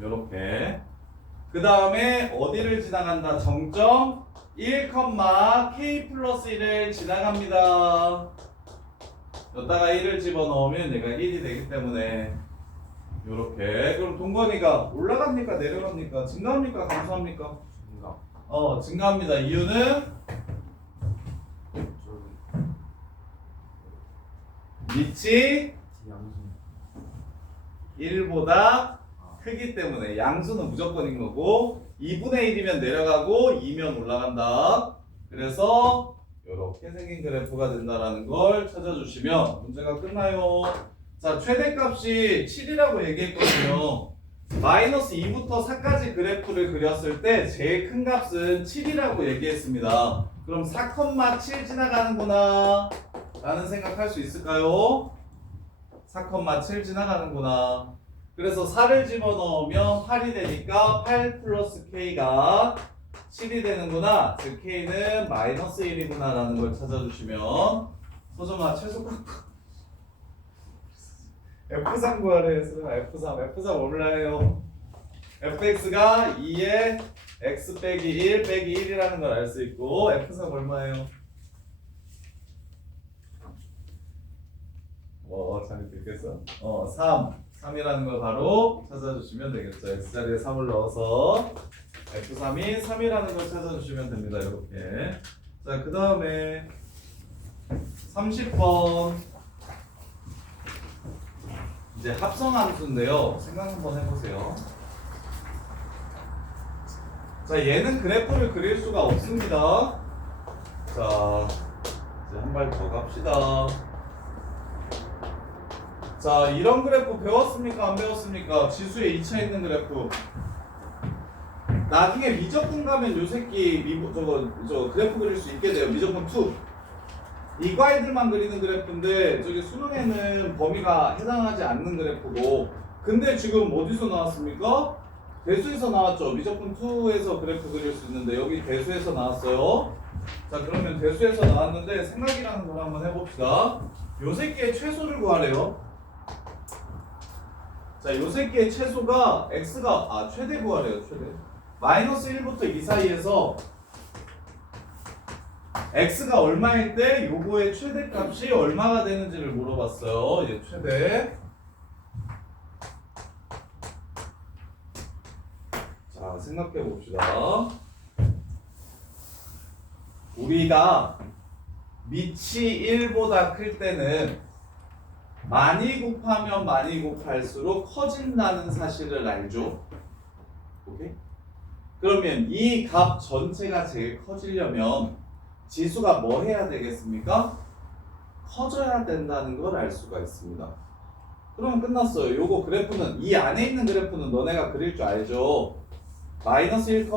요렇게. 그 다음에 어디를 지나간다? 정점 1, k 플러스 1을 지나갑니다. 여기다가 1을 집어넣으면 얘가 1이 되기 때문에 요렇게. 그럼 동건이가 올라갑니까? 내려갑니까? 증가합니까? 감소합니까? 증가. 증가합니다. 이유는 밑이 양수. 1보다 크기 때문에 양수는 무조건인 거고 2분의 1이면 내려가고 2면 올라간다. 그래서 이렇게 생긴 그래프가 된다라는 걸 찾아주시면 문제가 끝나요. 자, 최대값이 7이라고 얘기했거든요. 마이너스 2부터 4까지 그래프를 그렸을 때 제일 큰 값은 7이라고 얘기했습니다. 그럼 4,7 지나가는구나 라는 생각할 수 있을까요? 4,7 지나가는구나. 그래서 4를 집어넣으면 8이 되니까 8 플러스 k가 7이 되는구나. 즉 k는 마이너스 1이구나 라는 걸 찾아주시면 소정아 최소값 F3 구하래 했어요. F3 몰라요. fx가 2에 x 빼기 1 빼기 1이라는 걸 알 수 있고 F3 얼마예요? 잘 듣겠어? 3이라는 걸 바로 찾아주시면 되겠죠. x자리에 3을 넣어서 F3이 3이라는 걸 찾아주시면 됩니다. 이렇게. 자, 그 다음에 30번 이제 합성함수인데요. 생각 한번 해보세요. 자, 얘는 그래프를 그릴 수가 없습니다. 자, 이제 한 발 더 갑시다. 자, 이런 그래프 배웠습니까? 안 배웠습니까? 지수에 2차 있는 그래프. 나중에 미적분 가면 요 새끼 저 그래프 그릴 수 있게 돼요. 미적분 2. 이과애들만 그리는 그래프인데 저기 수능에는 범위가 해당하지 않는 그래프고, 근데 지금 어디서 나왔습니까? 대수에서 나왔죠. 미적분 2에서 그래프 그릴 수 있는데 여기 대수에서 나왔어요. 자, 그러면 대수에서 나왔는데 생각이라는 걸 한번 해봅시다. 요 새끼의 최소를 구하래요. 자, 요 새끼의 최소가 x가 최대 구하래요. 최대 마이너스 1부터 2 사이에서 x가 얼마일 때 요거의 최대값이 얼마가 되는지를 물어봤어요. 얘 최대. 자, 생각해 봅시다. 우리가 밑이 1보다 클 때는 많이 곱하면 많이 곱할수록 커진다는 사실을 알죠. 오케이? 그러면 이 값 전체가 제일 커지려면 지수가 뭐 해야 되겠습니까? 커져야 된다는 걸 알 수가 있습니다. 그러면 끝났어요. 요거 그래프는, 이 안에 있는 그래프는 너네가 그릴 줄 알죠. 마이너스 1,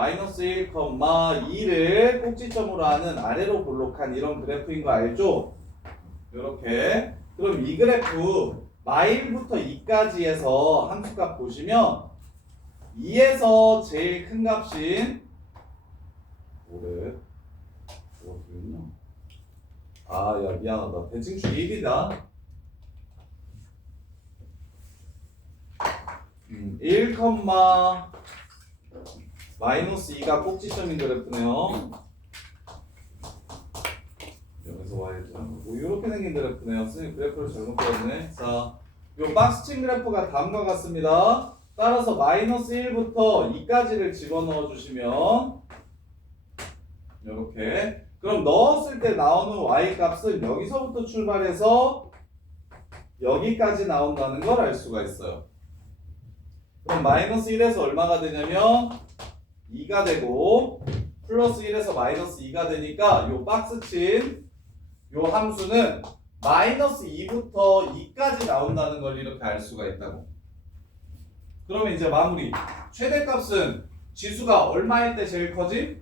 마이너스 1,2를 꼭지점으로 하는 아래로 볼록한 이런 그래프인 거 알죠? 이렇게. 그럼 이 그래프 마일부터 2까지에서 함수값 보시면 2에서 제일 큰 값인 뭐래? 뭐였냐? 아, 야, 미안하다. 대칭축 1이다. 1, 마이너스 2가 꼭지점인 그래프네요. 여기서 y자 뭐 이렇게 생긴 그래프네요. 선생님 그래프를 잘못 그렸네. 자, 요 박스층 그래프가 다음과 같습니다. 따라서 마이너스 1부터 2까지를 집어넣어 주시면 이렇게. 그럼 넣었을 때 나오는 y 값은 여기서부터 출발해서 여기까지 나온다는 걸 알 수가 있어요. 그럼 마이너스 1에서 얼마가 되냐면 2가 되고 플러스 1에서 마이너스 2가 되니까 요 박스친 요 함수는 마이너스 2부터 2까지 나온다는 걸 이렇게 알 수가 있다고. 그러면 이제 마무리. 최대값은 지수가 얼마일 때 제일 커짐?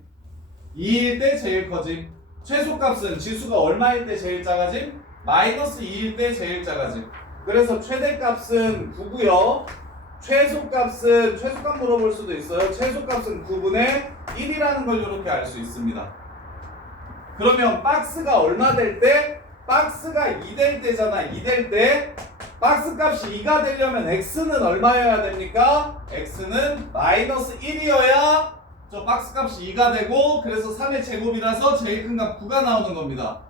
2일 때 제일 커짐. 최소값은 지수가 얼마일 때 제일 작아짐? 마이너스 2일 때 제일 작아짐. 그래서 최대값은 9고요. 최소값 물어볼 수도 있어요. 최소값은 9분의 1이라는 걸 이렇게 알 수 있습니다. 그러면 박스가 얼마 될 때? 박스가 2 될 때잖아. 2 될 때 박스 값이 2가 되려면 x는 얼마여야 됩니까? x는 마이너스 1이어야 저 박스 값이 2가 되고 그래서 3의 제곱이라서 제일 큰 값 9가 나오는 겁니다.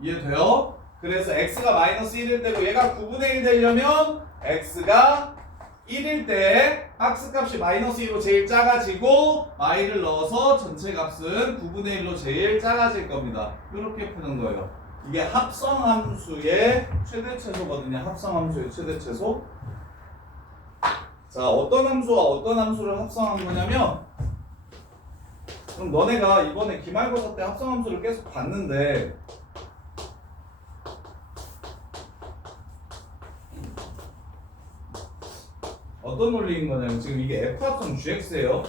이해돼요? 그래서 x가 마이너스 1일 때고 얘가 9분의 1 되려면 x가 1일 때 박스 값이 마이너스 2로 제일 작아지고 y를 넣어서 전체 값은 9분의 1로 제일 작아질 겁니다. 이렇게 푸는 거예요. 이게 합성함수의 최대 최소거든요. 합성함수의 최대 최소. 자, 어떤 함수와 어떤 함수를 합성한 거냐면 그럼 너네가 이번에 기말고사 때 합성함수를 계속 봤는데 어떤 논리인 거냐면 지금 이게 F합성 GX예요.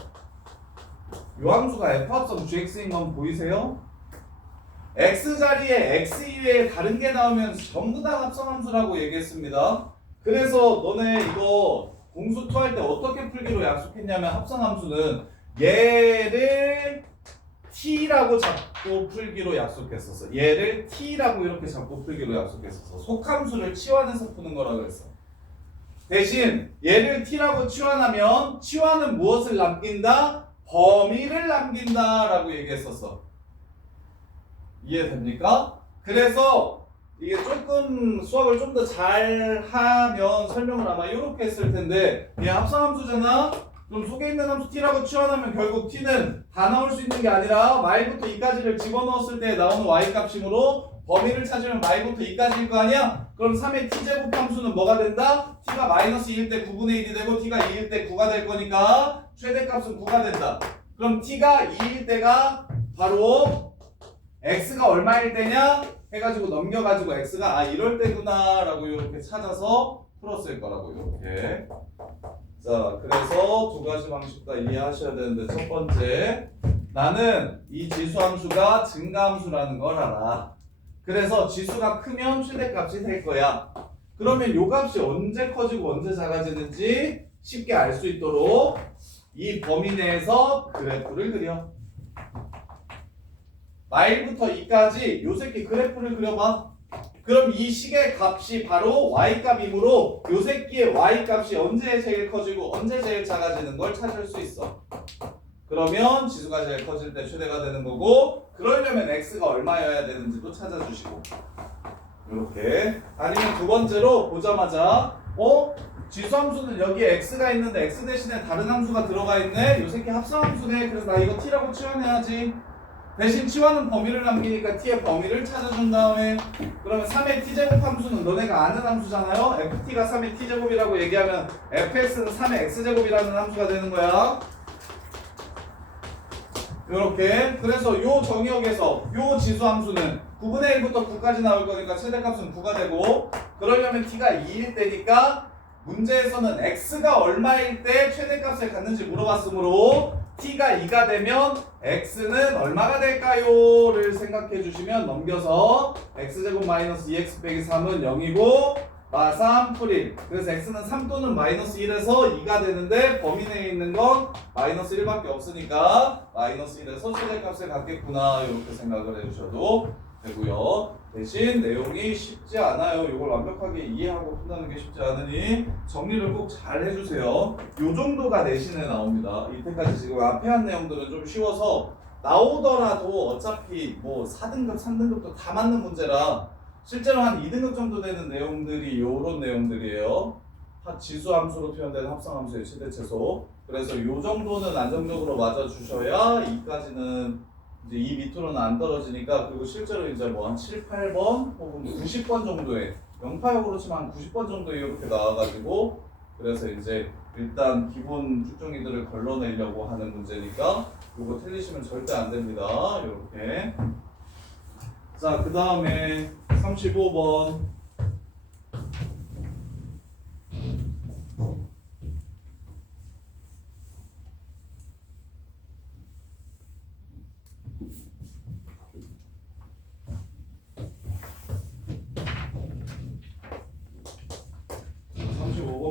이 함수가 F합성 GX인 건 보이세요? X 자리에 X 이외에 다른 게 나오면 전부 다 합성함수라고 얘기했습니다. 그래서 너네 이거 공수 토할 때 어떻게 풀기로 약속했냐면 합성함수는 얘를 T라고 잡고 풀기로 약속했었어. 얘를 T라고 이렇게 잡고 풀기로 약속했었어. 속함수를 치환해서 푸는 거라고 그랬어. 대신 얘를 T라고 치환하면 치환은 무엇을 남긴다? 범위를 남긴다 라고 얘기했었어. 이해됩니까? 그래서 이게 조금 수학을 좀 더 잘하면 설명을 아마 이렇게 했을 텐데 얘 합성함수잖아? 그럼 속에 있는 함수 T라고 치환하면 결국 T는 다 나올 수 있는 게 아니라 마일부터 2까지를 집어넣었을 때 나오는 Y값이므로 범위를 찾으면 마일부터 2까지일 거 아니야? 그럼 3의 T제곱 함수는 뭐가 된다? T가 마이너스 2일 때 9분의 1이 되고 T가 2일 때 9가 될 거니까 최대값은 9가 된다. 그럼 T가 2일 때가 바로 X가 얼마일 때냐? 해가지고 넘겨가지고 X가 아 이럴 때구나 라고 이렇게 찾아서 풀었을 거라고 이렇게. 자, 그래서 두 가지 방식 다 이해하셔야 되는데 첫 번째, 나는 이 지수함수가 증가함수라는 걸 알아. 그래서 지수가 크면 최대값이 될 거야. 그러면 요 값이 언제 커지고 언제 작아지는지 쉽게 알 수 있도록 이 범위 내에서 그래프를 그려. 마일부터 2까지 요 새끼 그래프를 그려봐. 그럼 이 식의 값이 바로 y값이므로 요 새끼의 y값이 언제 제일 커지고 언제 제일 작아지는 걸 찾을 수 있어. 그러면 지수가 제일 커질 때 최대가 되는 거고 그러려면 x가 얼마여야 되는지도 찾아주시고 이렇게. 아니면 두 번째로 보자마자 지수함수는 여기에 x가 있는데 x 대신에 다른 함수가 들어가 있네. 요 새끼 합성함수네. 그래서 나 이거 t라고 치환해야지. 대신 치환은 범위를 남기니까 t의 범위를 찾아준 다음에 그러면 3의 t제곱 함수는 너네가 아는 함수잖아요. ft가 3의 t제곱이라고 얘기하면 fx는 3의 x제곱이라는 함수가 되는 거야. 요렇게. 그래서 요 정의역에서 요 지수 함수는 9분의 1부터 9까지 나올 거니까 최대값은 9가 되고 그러려면 t가 2일 때니까 문제에서는 x가 얼마일 때 최대값을 갖는지 물어봤으므로 t가 2가 되면 x는 얼마가 될까요?를 생각해 주시면 넘겨서 x제곱 마이너스 2x 빼기 3은 0이고 마3 풀1. 그래서 x는 3 또는 마이너스 1에서 2가 되는데 범위 내에 있는 건 마이너스 1밖에 없으니까 마이너스 1에서 최대값을 갖겠구나 이렇게 생각을 해주셔도 되고요. 대신 내용이 쉽지 않아요. 이걸 완벽하게 이해하고 푼다는 게 쉽지 않으니 정리를 꼭 잘 해주세요. 요 정도가 내신에 나옵니다. 이때까지 지금 앞에 한 내용들은 좀 쉬워서 나오더라도 어차피 뭐 4등급, 3등급도 다 맞는 문제라 실제로 한 2등급 정도 되는 내용들이 요런 내용들이에요. 지수 함수로 표현된 합성함수의 최대최소. 그래서 요 정도는 안정적으로 맞아주셔야 이까지는 이제 이 밑으로는 안 떨어지니까. 그리고 실제로 이제 뭐 한 7, 8번 혹은 90번 정도에 영파역으로 치면 한 90번 정도에 이렇게 나와가지고 그래서 이제 일단 기본 쭉정이들을 걸러내려고 하는 문제니까 요거 틀리시면 절대 안 됩니다. 이렇게. 자, 그 다음에 35번.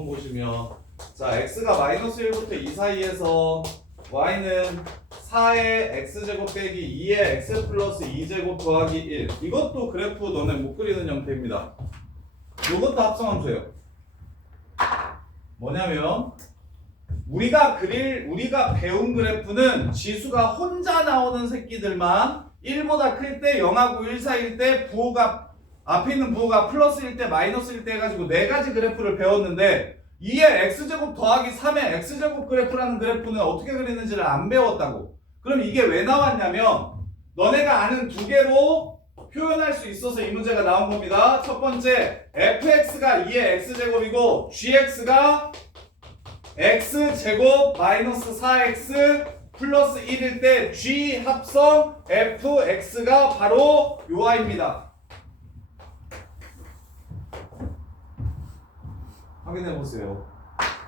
보시면 자 x가 마이너스 1부터 2 사이에서 y는 4의 x제곱 빼기 2의 x 플러스 2제곱 더하기 1. 이것도 그래프 너네 못 그리는 형태입니다. 이것도 합성함수예요. 뭐냐면 우리가 배운 그래프는 지수가 혼자 나오는 새끼들만 1보다 클 때 0하고 1 사이일 때 부호가 앞에 있는 부호가 플러스일 때 마이너스일 때 해가지고 4가지 그래프를 배웠는데 2의 x제곱 더하기 3의 x제곱 그래프라는 그래프는 어떻게 그리는지를 안 배웠다고. 그럼 이게 왜 나왔냐면 너네가 아는 두 개로 표현할 수 있어서 이 문제가 나온 겁니다. 첫 번째 fx가 2의 x제곱이고 gx가 x제곱 마이너스 4x 플러스 1일 때 g 합성 fx가 바로 요 아입니다. 확인해 보세요.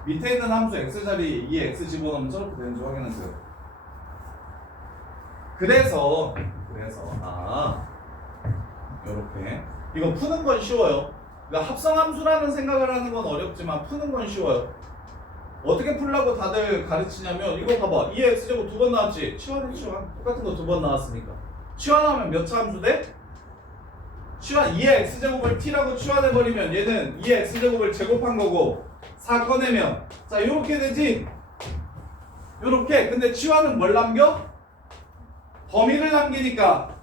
밑에 있는 함수 x 자리에 2x 집어넣으면 저렇게 되는지 확인하세요. 그래서 요렇게 이거 푸는 건 쉬워요. 그러니까 합성함수라는 생각을 하는 건 어렵지만 푸는 건 쉬워요. 어떻게 풀라고 다들 가르치냐면 이거 봐봐. 2x제곱 2번 나왔지? 치환해 치환. 똑같은 거 2번 나왔으니까 치환하면 몇 차 함수 돼? 치환 2의 x제곱을 t라고 치환해버리면 얘는 2의 x제곱을 제곱한 거고 4 꺼내면 자 요렇게 되지? 요렇게. 근데 치환은 뭘 남겨? 범위를 남기니까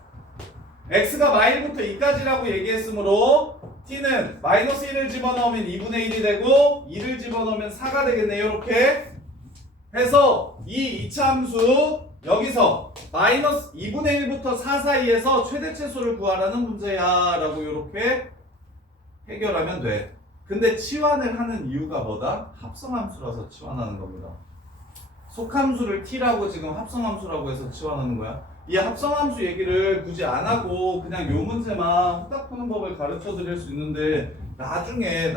x가 마일부터 2까지라고 얘기했으므로 t는 마이너스 1을 집어넣으면 2분의 1이 되고 2를 집어넣으면 4가 되겠네. 요렇게 해서 이 2차 함수 여기서 마이너스 2분의 1부터 4 사이에서 최대최소를 구하라는 문제야 라고 요렇게 해결하면 돼. 근데 치환을 하는 이유가 뭐다? 합성함수라서 치환하는 겁니다. 속함수를 t라고 지금 합성함수라고 해서 치환하는 거야. 이 합성함수 얘기를 굳이 안 하고 그냥 요 문제만 후딱 푸는 법을 가르쳐 드릴 수 있는데 나중에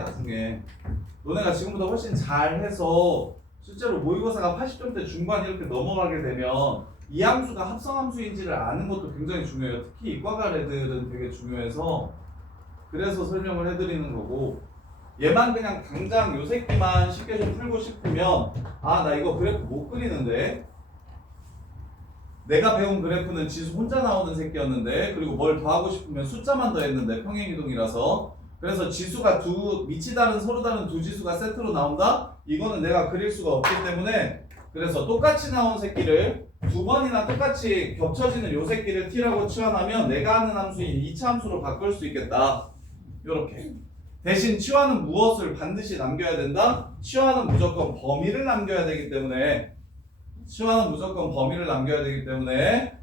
너네가 지금보다 훨씬 잘해서 실제로 모의고사가 80점대 중반 이렇게 넘어가게 되면 이 함수가 합성함수인지를 아는 것도 굉장히 중요해요. 특히 이과가 애들은 되게 중요해서 그래서 설명을 해드리는 거고, 얘만 그냥 당장 요 새끼만 쉽게 좀 풀고 싶으면 아 나 이거 그래프 못 그리는데 내가 배운 그래프는 지수 혼자 나오는 새끼였는데 그리고 뭘 더하고 싶으면 숫자만 더했는데 평행이동이라서 그래서 지수가 밑이 다른 서로 다른 두 지수가 세트로 나온다? 이거는 내가 그릴 수가 없기 때문에 그래서 똑같이 나온 새끼를 두 번이나 똑같이 겹쳐지는 요 새끼를 t라고 치환하면 내가 하는 함수인 2차 함수로 바꿀 수 있겠다. 요렇게. 대신 치환은 무엇을 반드시 남겨야 된다? 치환은 무조건 범위를 남겨야 되기 때문에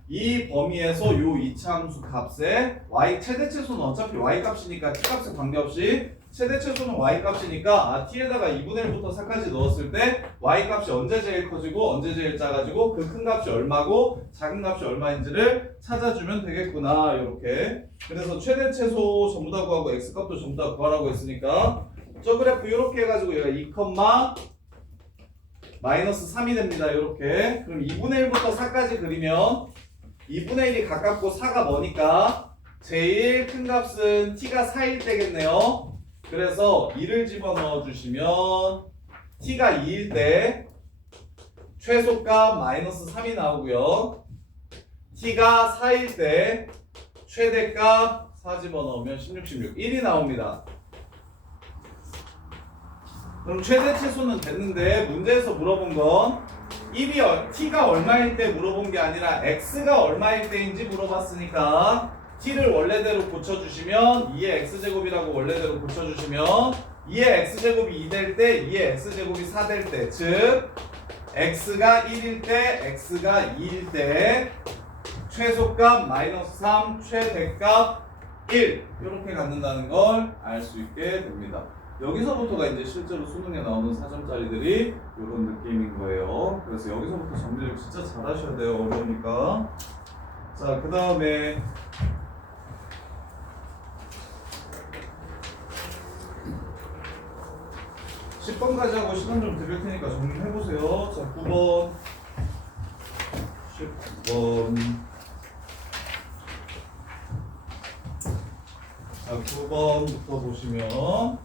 이 범위에서 요 2차 함수 값에 y 최대최소는 어차피 y 값이니까 t 값에 관계없이 최대최소는 y 값이니까 t에다가 2분의 1부터 4까지 넣었을 때 y 값이 언제 제일 커지고 언제 제일 작아지고 그 큰 값이 얼마고 작은 값이 얼마인지를 찾아주면 되겠구나. 이렇게. 그래서 최대최소 전부 다 구하고 x 값도 전부 다 구하라고 했으니까 저 그래프 이렇게 해가지고 얘가 2, 마이너스 3이 됩니다. 이렇게. 그럼 2분의 1부터 4까지 그리면 2분의 1이 가깝고 4가 머니까 제일 큰 값은 t가 4일 때겠네요. 그래서 2를 집어넣어 주시면 t가 2일 때 최소값 마이너스 3이 나오고요. t가 4일 때 최대값 4 집어넣으면 16, 1이 나옵니다. 그럼 최대 최소는 됐는데 문제에서 물어본 건 t가 얼마일 때 물어본 게 아니라 x가 얼마일 때인지 물어봤으니까 t를 원래대로 고쳐주시면 2의 x제곱이라고 원래대로 고쳐주시면 2의 x제곱이 2 될 때 2의 x제곱이 4 될 때 즉 x가 1일 때 x가 2일 때 최소값 마이너스 3 최대값 1 이렇게 갖는다는 걸 알 수 있게 됩니다. 여기서부터가 이제 실제로 수능에 나오는 4점짜리들이 이런 느낌인 거예요. 그래서 여기서부터 정리를 진짜 잘 하셔야 돼요. 어려우니까. 자, 그 다음에 10번까지 하고 시간 좀 드릴 테니까 정리해보세요. 자, 9번 10번 자, 9번부터 보시면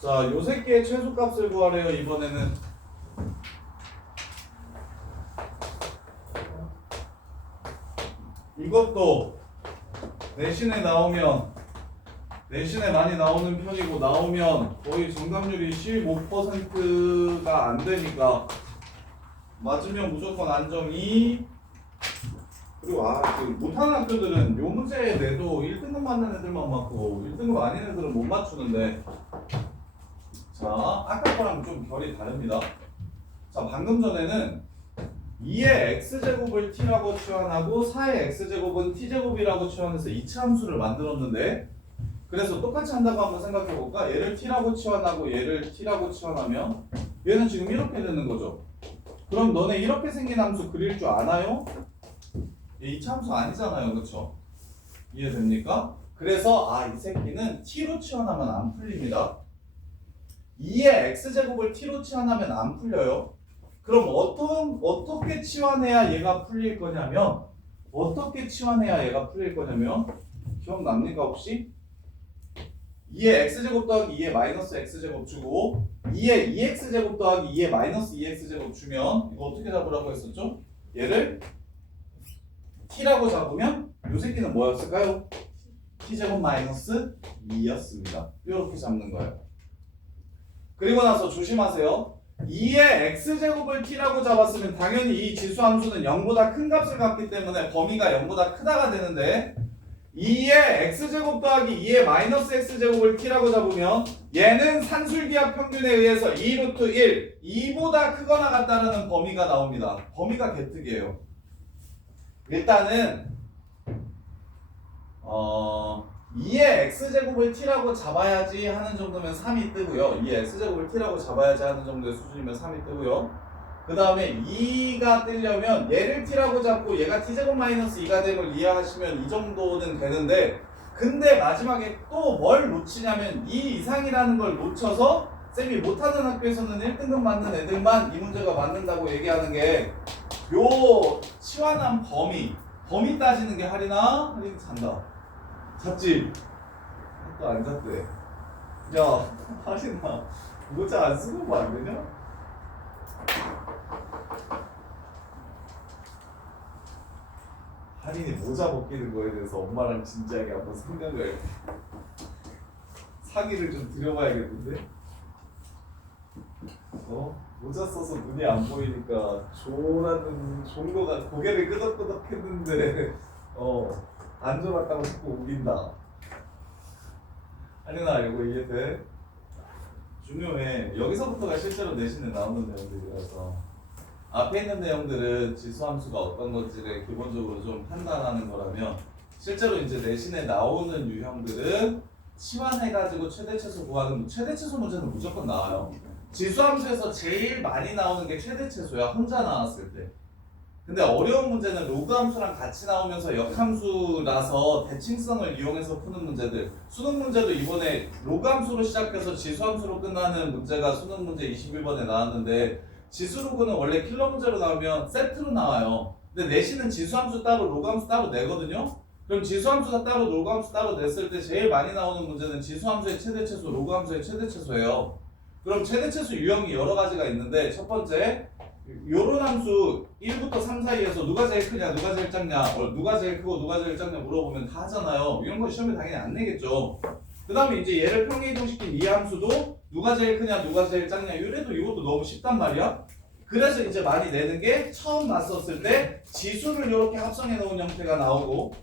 자, 요 새끼의 최소값을 구하래요. 이번에는 이것도 내신에 많이 나오는 편이고 나오면 거의 정답률이 15%가 안 되니까 맞으면 무조건 안정이. 그리고 그 못하는 학교들은 요 문제 내도 1등급 맞는 애들만 맞고 1등급 아닌 애들은 못 맞추는데 자, 아까 거랑 좀 결이 다릅니다. 자, 방금 전에는 2의 x제곱을 t라고 치환하고 4의 x제곱은 t제곱이라고 치환해서 이차 함수를 만들었는데 그래서 똑같이 한다고 한번 생각해볼까? 얘를 t라고 치환하고 얘를 t라고 치환하면 얘는 지금 이렇게 되는 거죠. 그럼 너네 이렇게 생긴 함수 그릴 줄 아나요? 얘 이차 함수 아니잖아요. 그쵸? 이해됩니까? 그래서 이 새끼는 t로 치환하면 안 풀립니다. 2의 x제곱을 t로 치환하면 안 풀려요. 그럼 어떻게 치환해야 얘가 풀릴 거냐면 기억납니까 혹시? 2의 x제곱 더하기 2의 마이너스 x제곱 주고 2의 2x제곱 더하기 2의 마이너스 2x제곱 주면 이거 어떻게 잡으라고 했었죠? 얘를 t라고 잡으면 요 새끼는 뭐였을까요? t제곱 마이너스 2였습니다. 이렇게 잡는 거예요. 그리고 나서 조심하세요. 2의 x제곱을 t라고 잡았으면 당연히 이 지수함수는 0보다 큰 값을 갖기 때문에 범위가 0보다 크다가 되는데 2의 x제곱 더하기 2의 마이너스 x제곱을 t라고 잡으면 얘는 산술기하 평균에 의해서 2루트 1, 2보다 크거나 같다라는 범위가 나옵니다. 범위가 개특이에요. 일단은 2의 x제곱을 t라고 잡아야지 하는 정도면 3이 뜨고요. 2의 x제곱을 t라고 잡아야지 하는 정도의 수준이면 3이 뜨고요. 그 다음에 2가 뜨려면 얘를 t라고 잡고 얘가 t제곱 마이너스 2가 됨을 이해하시면 이 정도는 되는데 근데 마지막에 또 뭘 놓치냐면 2 이상이라는 걸 놓쳐서 쌤이 못하는 학교에서는 1등급 맞는 애들만 이 문제가 맞는다고 얘기하는 게 요 치환한 범위 따지는 게 할인아 잔다. 잤지? 또 안 잤대. 야, 할인아 모자 안 쓰고 뭐 안 되냐? 할인이 모자 벗기는 거에 대해서 엄마랑 진지하게 한번 생각을 사기를 좀 들여봐야겠는데? 모자 써서 눈이 안 보이니까 조라는 종로가 고개를 끄덕끄덕 했는데 안 졸았다고 자꾸 우긴다. 할인아 이거 이해돼? 중요해. 여기서부터가 실제로 내신에 나오는 내용들이라서 앞에 있는 내용들은 지수함수가 어떤 건지를 기본적으로 좀 판단하는 거라면 실제로 이제 내신에 나오는 유형들은 치환해가지고 최대최소 구하는 최대최소 문제는 무조건 나와요. 지수함수에서 제일 많이 나오는 게 최대최소야. 혼자 나왔을 때. 근데 어려운 문제는 로그 함수랑 같이 나오면서 역함수라서 대칭성을 이용해서 푸는 문제들. 수능 문제도 이번에 로그 함수로 시작해서 지수 함수로 끝나는 문제가 수능 문제 21번에 나왔는데 지수 로그는 원래 킬러 문제로 나오면 세트로 나와요. 근데 내신은 지수 함수 따로 로그 함수 따로 내거든요. 그럼 지수 함수가 따로 로그 함수 따로 냈을 때 제일 많이 나오는 문제는 지수 함수의 최대 최소, 로그 함수의 최대 최소예요. 그럼 최대 최소 유형이 여러 가지가 있는데 첫 번째 요런 함수 1부터 3 사이에서 누가 제일 크냐 누가 제일 작냐 누가 제일 크고 누가 제일 작냐 물어보면 다 하잖아요. 이런 거 시험에 당연히 안 내겠죠. 그 다음에 이제 얘를 평행이동시킨 이 함수도 누가 제일 크냐 누가 제일 작냐 이래도 이것도 너무 쉽단 말이야. 그래서 이제 많이 내는 게 처음 봤었을 때 지수를 이렇게 합성해 놓은 형태가 나오고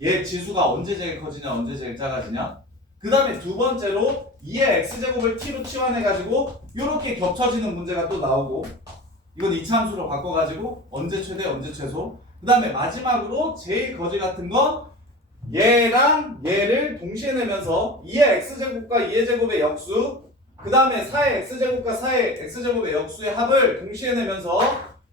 얘 지수가 언제 제일 커지냐 언제 제일 작아지냐. 그 다음에 두 번째로 2의 x제곱을 t로 치환해가지고 이렇게 겹쳐지는 문제가 또 나오고 이건 2차 함수로 바꿔가지고 언제 최대 언제 최소. 그 다음에 마지막으로 제일 거지 같은 건 얘랑 얘를 동시에 내면서 2의 x제곱과 2의 제곱의 역수 그 다음에 4의 x제곱과 4의 x제곱의 역수의 합을 동시에 내면서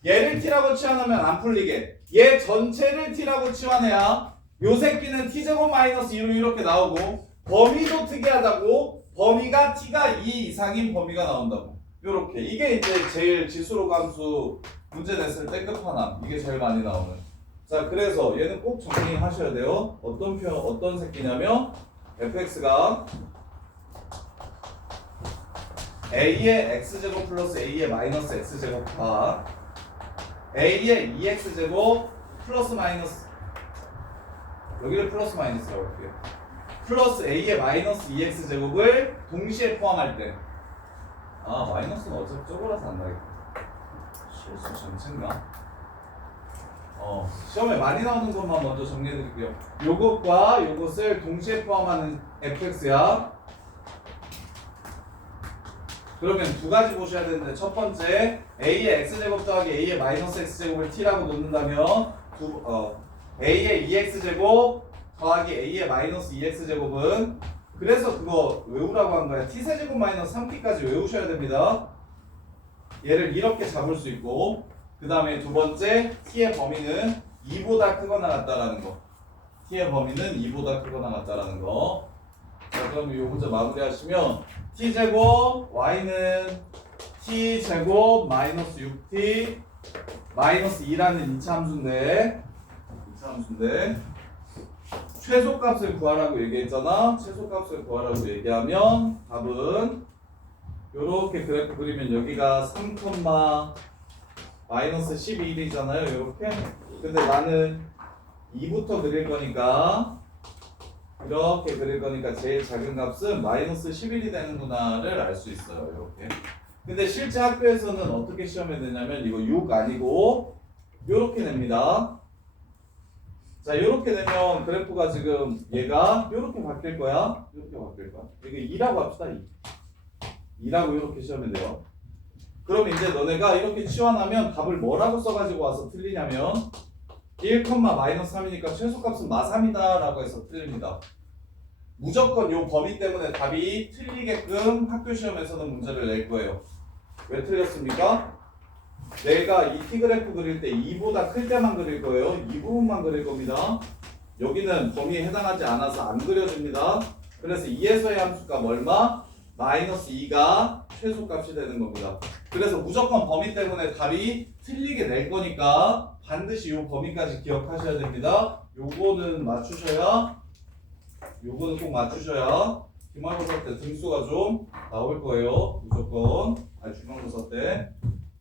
얘를 t라고 치환하면 안 풀리게 얘 전체를 t라고 치환해야 요 새끼는 t제곱 마이너스 2로 이렇게 나오고 범위도 특이하다고 범위가 t가 2 이상인 범위가 나온다고 요렇게. 이게 이제 제일 지수로 함수 문제 냈을 때 끝판왕. 이게 제일 많이 나오는. 자 그래서 얘는 꼭 정리하셔야 돼요. 어떤 새끼냐면 fx가 a의 x제곱 플러스 a의 마이너스 x제곱과 a의 2x제곱 플러스 마이너스 여기를 플러스 마이너스라고 할게요. 플러스 a의 마이너스 2x제곱을 동시에 포함할 때 마이너스는 어차피 저거라서 안 나겠다. 실수 전체인가? 시험에 많이 나오는 것만 먼저 정리해드릴게요. 요것과 요것을 동시에 포함하는 fx야. 그러면 두 가지 보셔야 되는데 첫 번째 a의 x제곱 더하기 a의 마이너스 x제곱을 t라고 놓는다면 a의 2x제곱 더하기 a의 마이너스 2x제곱은 그래서 그거 외우라고 한 거야. t세제곱 마이너스 3t까지 외우셔야 됩니다. 얘를 이렇게 잡을 수 있고 그 다음에 두 번째 t의 범위는 2보다 크거나 같다라는 거. t의 범위는 2보다 크거나 같다라는 거. 자 그럼 이 문제 마무리하시면 t제곱 y는 t제곱 마이너스 6t 마이너스 2라는 2차 함수인데 최소값을 구하라고 얘기했잖아. 최소값을 구하라고 얘기하면 답은 요렇게 그래프 그리면 여기가 3, 마이너스 11이잖아요. 요렇게. 근데 나는 2부터 그릴 거니까 이렇게 그릴 거니까 제일 작은 값은 마이너스 11이 되는구나를 알 수 있어요. 이렇게. 근데 실제 학교에서는 어떻게 시험에 내냐면 이거 6 아니고 요렇게 냅니다. 자, 요렇게 되면 그래프가 지금 얘가 요렇게 바뀔 거야. 요렇게 바뀔 거야. 이게 2라고 합시다. 2라고 요렇게 시험에 돼요. 그럼 이제 너네가 이렇게 치환하면 답을 뭐라고 써가지고 와서 틀리냐면 1, 마이너스 3이니까 최소값은 마3이다 라고 해서 틀립니다. 무조건 요 범위 때문에 답이 틀리게끔 학교 시험에서는 문제를 낼 거예요. 왜 틀렸습니까? 내가 이 t그래프 그릴 때 2보다 클 때만 그릴 거예요. 이 부분만 그릴 겁니다. 여기는 범위에 해당하지 않아서 안 그려집니다. 그래서 2에서의 함수값 얼마? 마이너스 2가 최소값이 되는 겁니다. 그래서 무조건 범위 때문에 답이 틀리게 낼 거니까 반드시 이 범위까지 기억하셔야 됩니다. 요거는 맞추셔야 요거는 꼭 맞추셔야 기말고사 때 등수가 좀 나올 거예요. 무조건. 중간고사 때.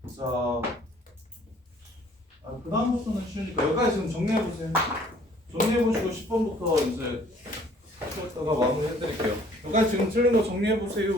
자, 그 다음부터는 쉬우니까 여기까지 지금 정리해보세요. 정리해보시고 10번부터 이제 쉬었다가 마무리 해드릴게요. 여기까지 지금 틀린 거 정리해보세요.